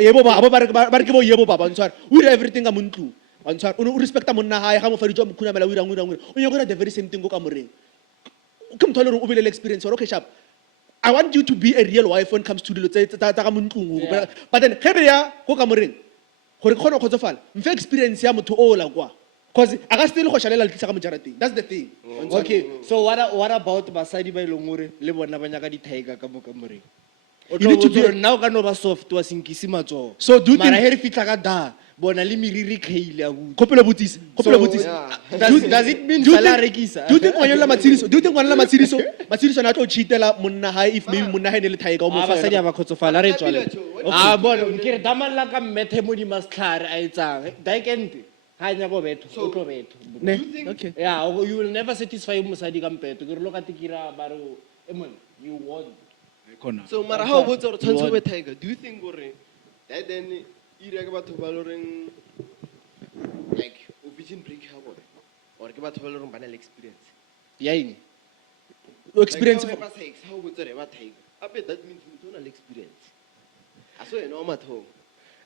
yebo ba ba re ke bo yebo baba on tshwara o dira everything ka montlu on tshwara o respecta monna hae ga mo fa dijo mo khunamela o irang o nyaka the very same thing go ka moreng ke motho o le gore o bile le experience okay sharp. I want you to be a real wife when it comes to dilo tsa ka montlung. Yeah. But then ge re ya go ka moreng gore khona go tsofala mfe experience ya motho o la kwa because I can still go shalela le tlisa ka mojarateng. That's the thing. Okay, so what about basadi ba ileng gore le bona ba nyaka di tiger ka mo ka moreng? You need to be now ka no ba soft wa sinkisi matso. So do you Mara think- he re fitla ka da bona le miriri kheile a go. kopela botsisi. Does it mean Do you sala think rekisa? do you think ngwana la matsiriso? Do you think ngwana la matsiriso? Matsiriso na tlo cheatela monna hae if maybe monna hae ne le thaiga o mo Ah fa. basadi ba khotsofala re tswale. Okay. Ah bona ke re damalla ka mmethe mo di mastlhare a etsang. Daikente ha nya go betho o tlo betho. Ne? Okay. Yeah, you will never satisfy mosadi ka mpeto. Ke re lo ka tikira ba re emon you want. Khona. So mara ha o botsa gore tshwantse o be tiger, do you think gore that then ira ke batho ba loreng like o vision break ha bona or ke batho ba loreng ba na le experience? Ya eng? Experience Like, ha o botsa re ba tiger. Ape that means motho o na le experience. A so ena o mathong.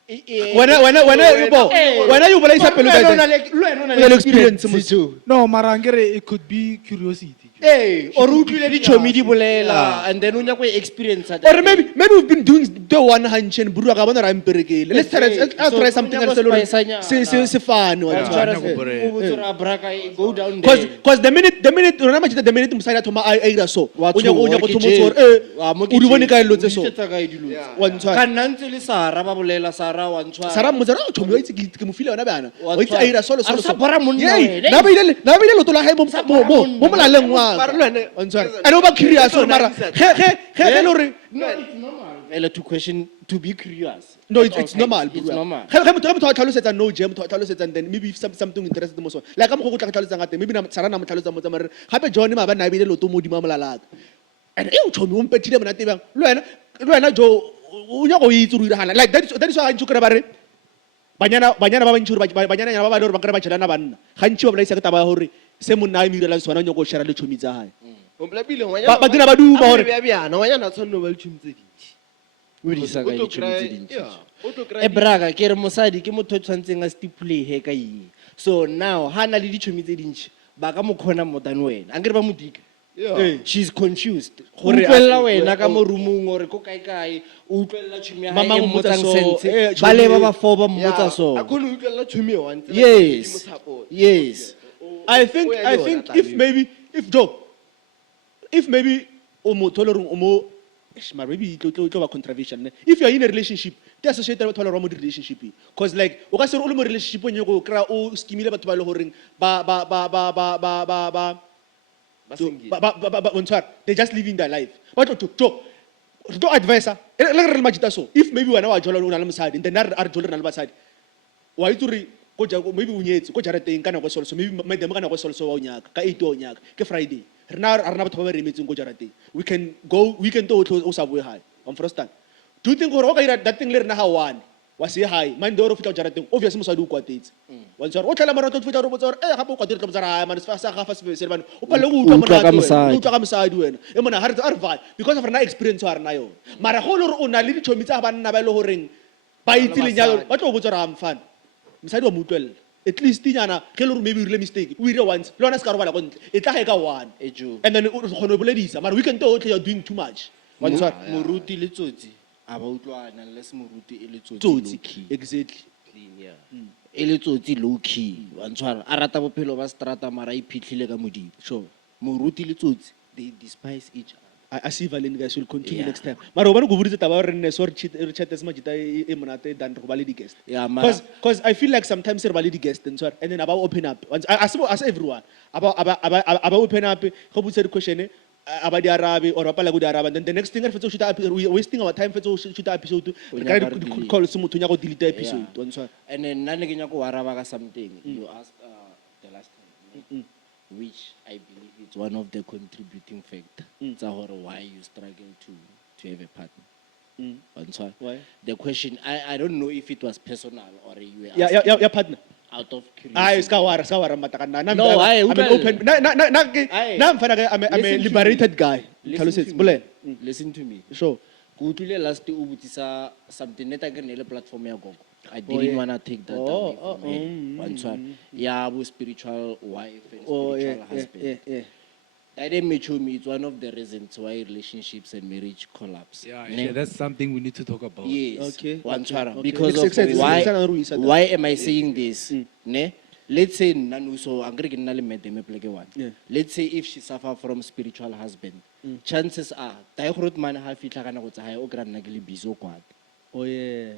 when you bolaisa pelo ka teng. O na le experience mo. No, mara ngere it could be curiosity. Eh, or utlwile di chomi di bolela and then o nyaka go experience that. Or maybe we've been doing the one handshake buru ka bona ra imperekele. Let's try something else se fun wa tshwara. Go down there. Because the minute rona machita the minute musadi a thoma a ira so o nya go thoma tsore o di bone ka ilo tse so wa ntshwara. Ka nna ntse le Sara ba bolela Sara wa ntshwara. Sara mo tsara o thomi wa itse ke mo file ona bana o itse a ira solo A re sa bora monna wena. na ba ile loto la hae mo molaleng wa o ntshwara ene o ba curious o mara ge lore No, it's normal. To question, to be curious. no it's normal It's normal. ge motho a tlhalosetsa no je motho a tlhalosetsa then maybe something interested mo so like ka mo go tla tlhalosetsa ngate maybe Sara na mo tlhalosetsa mo tsamare gape John ma ba na bile loto mo di mamolalaka and e o thomi o mpetile monate bang le wena jo o nya go itse ru iragala like that is why I kry ba re banyana ba bantsi banyana ba ba le gore ba kry ba tšhelana banna gantši ba bolaisa ke taba ya gore se monna a mirelang sona o nyako o share le tšhomi tsa gae ba dira ba duma gore ngwanyana tshwanno ba le tšhomi tse dintsi. O di sa ka O tlo ditšhomi tse kry- dintsi. yeah, o tlo kry- E braga ke re mosadi ke motho o tshwantseng a stipulege ka eng. So now ha na le ditšhomi tse dintsi ba ka mo khona more than wena. Angere ba mo dika. Yeah. She's confused. Gore Gore a- utlwella wena ka mo roomong gore ko kae kae o utlwella tšhomi ya Mama hae mo e mmotsa mmotsang so, sense. tšhomi Ba leba e- ba fo ba Yeah, mmotsa so. a khone ho utlwella tšhomi eo, a ntse ba Yes. mo support. Yes. I think if maybe o motho le reng o mo maybe it tlo ba controversial ne if you are in a relationship they associate batho ba le mo relationship because like o ka se re o le mo relationship o nyego kra o skimile batho ba le horeng Ba single. on tshwara they just living their life but to advisor le re majita so if maybe wena wa jola o na le mosadi then a re jola re na le basadi wa itse re ko ja maybe o nyetse ko jarateng kana go solso maybe madam kana go solso wa o nyaka ka 8 o nyaka ke Friday rena batho ba ba remetseng ko jarateng we can go weekend o sa boe hae on first time do you think gore o ka ira that thing le rena ha one wa se hi mande ore o fitla o jarateng obviously mosadi o kwatetse wa ntshwara o tlhela morato o fitla ore botsa gore gape o kwatetse tlo botsa re man sa gafa se bane o palle go utlwa Utlwa ka monate wena mosadi. o utlwa ka mosadi wena e mona ha re a re vai because of rena experience wa rena yone mara go le gore o na le ditšhomi tsa banna ba e le goreng ba itse lenyalo ba tlo go botsa gore ga mfana mosadi wa mo utlwelela at least nyana ge le gore maybe o rile mistake o ile once le yona se ka robala ko ntle e tla ga e ka one E true. and then o kgone go boledisa mara weekend otlhe you're doing too much wa ntshwara moruti le tsotsi a ba utlwana unless moruti e le tsotsi tsotsi low key. exactly E le tsotsi low key wa ntshwara a rata bophelo ba strata mara a iphitlhile ka modimo sure moruti le tsotsi they despise each other. I see Valen guys will continue Yeah. next time. Mara obana go buditse taba re nne so re chat as majita e monate than go ba le di guest. Yeah, mara- Because I feel like sometimes re ba le di guest and so and then about open up. As everyone about open up go butse di question about the Arabi or apala go di Arabi and then the next thing we shoot we wasting our time for shoot episode. Re ka nyaka re delete. call se motho nya go delete episode. Yeah. Wa ntshwara. And then nna ne ke nyaka go araba ka something you asked the last time which I believe it's one of the contributing factor tsa gore why you struggle to have a partner. Wa ntshwara? Why? The question I don't know if it was personal or you were Yeah, asking yeah, partner. out of Ay, curiosity. ska wara matakana. No, aye, I'm an utlwela. open. Aye. Na mfana I'm a Listen to liberated guy. Listen to Bole. me. Listen to me. Sure. Ke utlwile last o botsisa something neta ke ne le platform ya gogo. I Oh, didn't yeah. want to take that away from her. Wa ntshwara? Ya bo spiritual wife and Oh yeah, spiritual husband. yeah. That didn't mature me. It's one of the reasons why relationships and marriage collapse. Ne? That's something we need to talk about. Yes. Okay, Wa ntshwara? okay. Because It's of exciting. why, It's exciting. It's exciting. why am I saying this? Ne? Let's say Nanuso, angry na le medeme pleke one. Yeah. Let's say if she suffer from spiritual husband, chances are, tayo grot man ha fitla kana go tsaya o kra nna ke le busy o kwata. Oh yeah.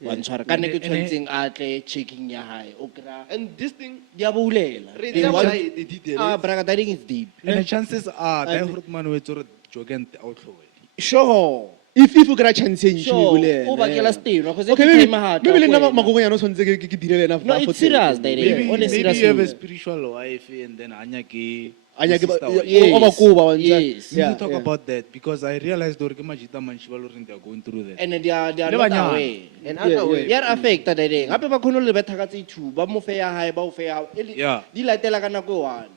Wa ntshwara ka ne ke tshwantseng a tle checking ya hae o kra And this thing, di a boulela. re They tla want- bona the details. Braga, that thing is deep. And the chances are, that Hurtman will sort of jogent outflow. Sure. If you get a chance in Sure. O bakela steno because Okay, every maybe time ha maybe le nna tla magongwe yana tshwantse ke dire le ena No, it's serious, Daddy. Maybe, On a maybe serious you have a note. spiritual wife and then Anya ke. Anya ke sister wife. Yes. o ba kuba wa ntse. Yes. We need to talk about that because I realized that Majita Manchival they are going through that. And they are Le not banyane. aware. And Yeah, other way. They are affected daddy. Gape ba khone le betha ka tse two ba mo fe ya hae ba o fe ya Yeah. di latela ka nako e one.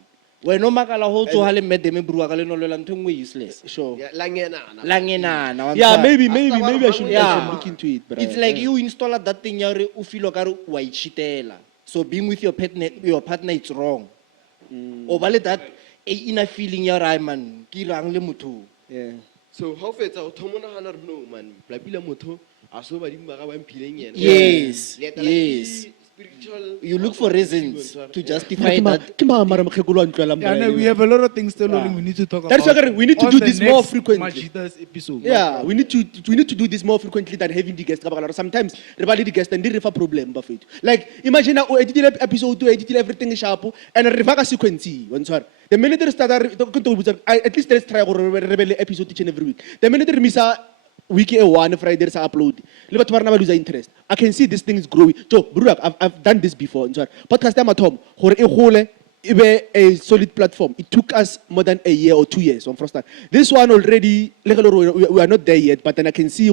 Wena o makala ho tsoha le medeme brua ka le no lela ntho engwe useless. Sure. Yeah, langenana. La ngenana wa Yeah, ntshwara. maybe I should Yeah. look into it. But It's like you install that thing ya re o feel ka re wa itshitela. So being with your partner it's wrong. O ba le that ina feeling ya re man ke rang le motho. Yeah. So how fetsa o thomona hana re no man. Blapila motho a so badimo ba ga ba mpileng yena. Yes. Le etela Yes. ke spiritual. You look for reasons to justify Ke ma that. ke ma mara mkhekolo wa ntlela Yeah, no, we have a lot of things still we need to talk That's about. why we need to on do the this more next frequently. Majita's episode. Yeah, we need to do this more frequently than having the guest. Sometimes re ba le di guest and di re fa problem ba fethu. Like imagine o editile episode to editile everything sharp and re fa ka sequence wa ntshwara. The minute re start at least let's try go re be le episode each and every week. The minute re misa week a one Friday sa upload. Le batho ba rena ba lose interest. I can see this thing is growing. Jo, Brurak, I've done this before. Ntshwara. Podcast ya Mathom gore e gole e be a solid platform. It took us more than a year or 2 years on first time. This one already, we are not there yet, but then I can see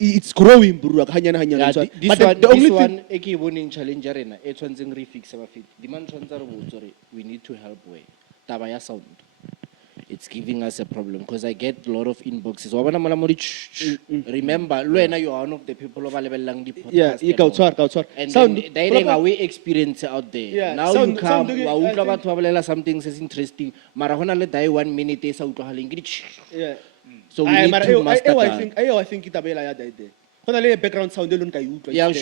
it's growing, Brurak. Hanyana. Yeah, But this the one, only this thing, one, eki boning challenge arena. E tshwantseng re fixe ba fit. Demand tshwantsa re botsa re we need to help where. Taba ya sound. It's giving us a problem because I get a lot of inboxes. Wa bona mola mo di remember, Luena, you are one of the people who are leveling the podcast. yeah, and ka all. utshwara. And Sound, then they are way experience out there. Yeah, Now sound- you come, sound- wa I utlwa think- batho ba bolela something says interesting. Mara hona le die 1 minute e sa utlwahaleng ke di. Yeah. So we Ay, need mara, to master I that. think itabela ya da ide. Khona le background sound e lone ka utlwa. Yeah,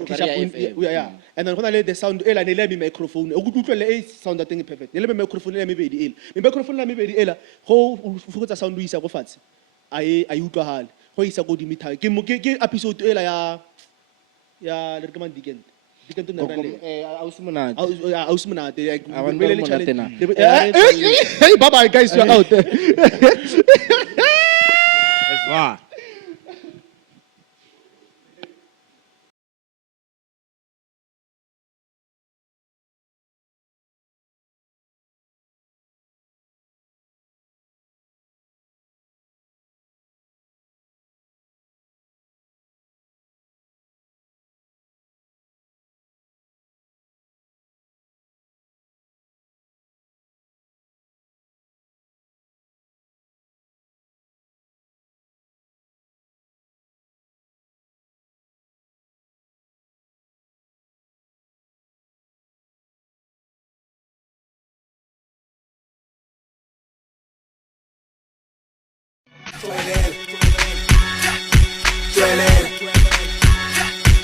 Yeah, yeah. And then khona le the sound ela ne le mi microphone. O kutlwele e sound that thing perfect. Ne le microphone le mebedi ela. Me microphone la mebedi ela go fokotsa sound o isa go fatshe. Ai utlwahale. Go isa go dimitha. Ke episode ela ya le re ke man Dickent. Dickent o nna le. Ausimonate. Aus monate. Abantu ba monate na. Hey, bye bye guys, you are out. That's why.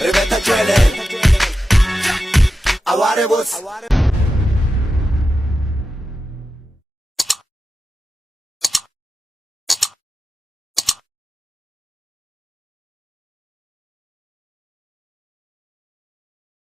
Ripeta, Aware boss.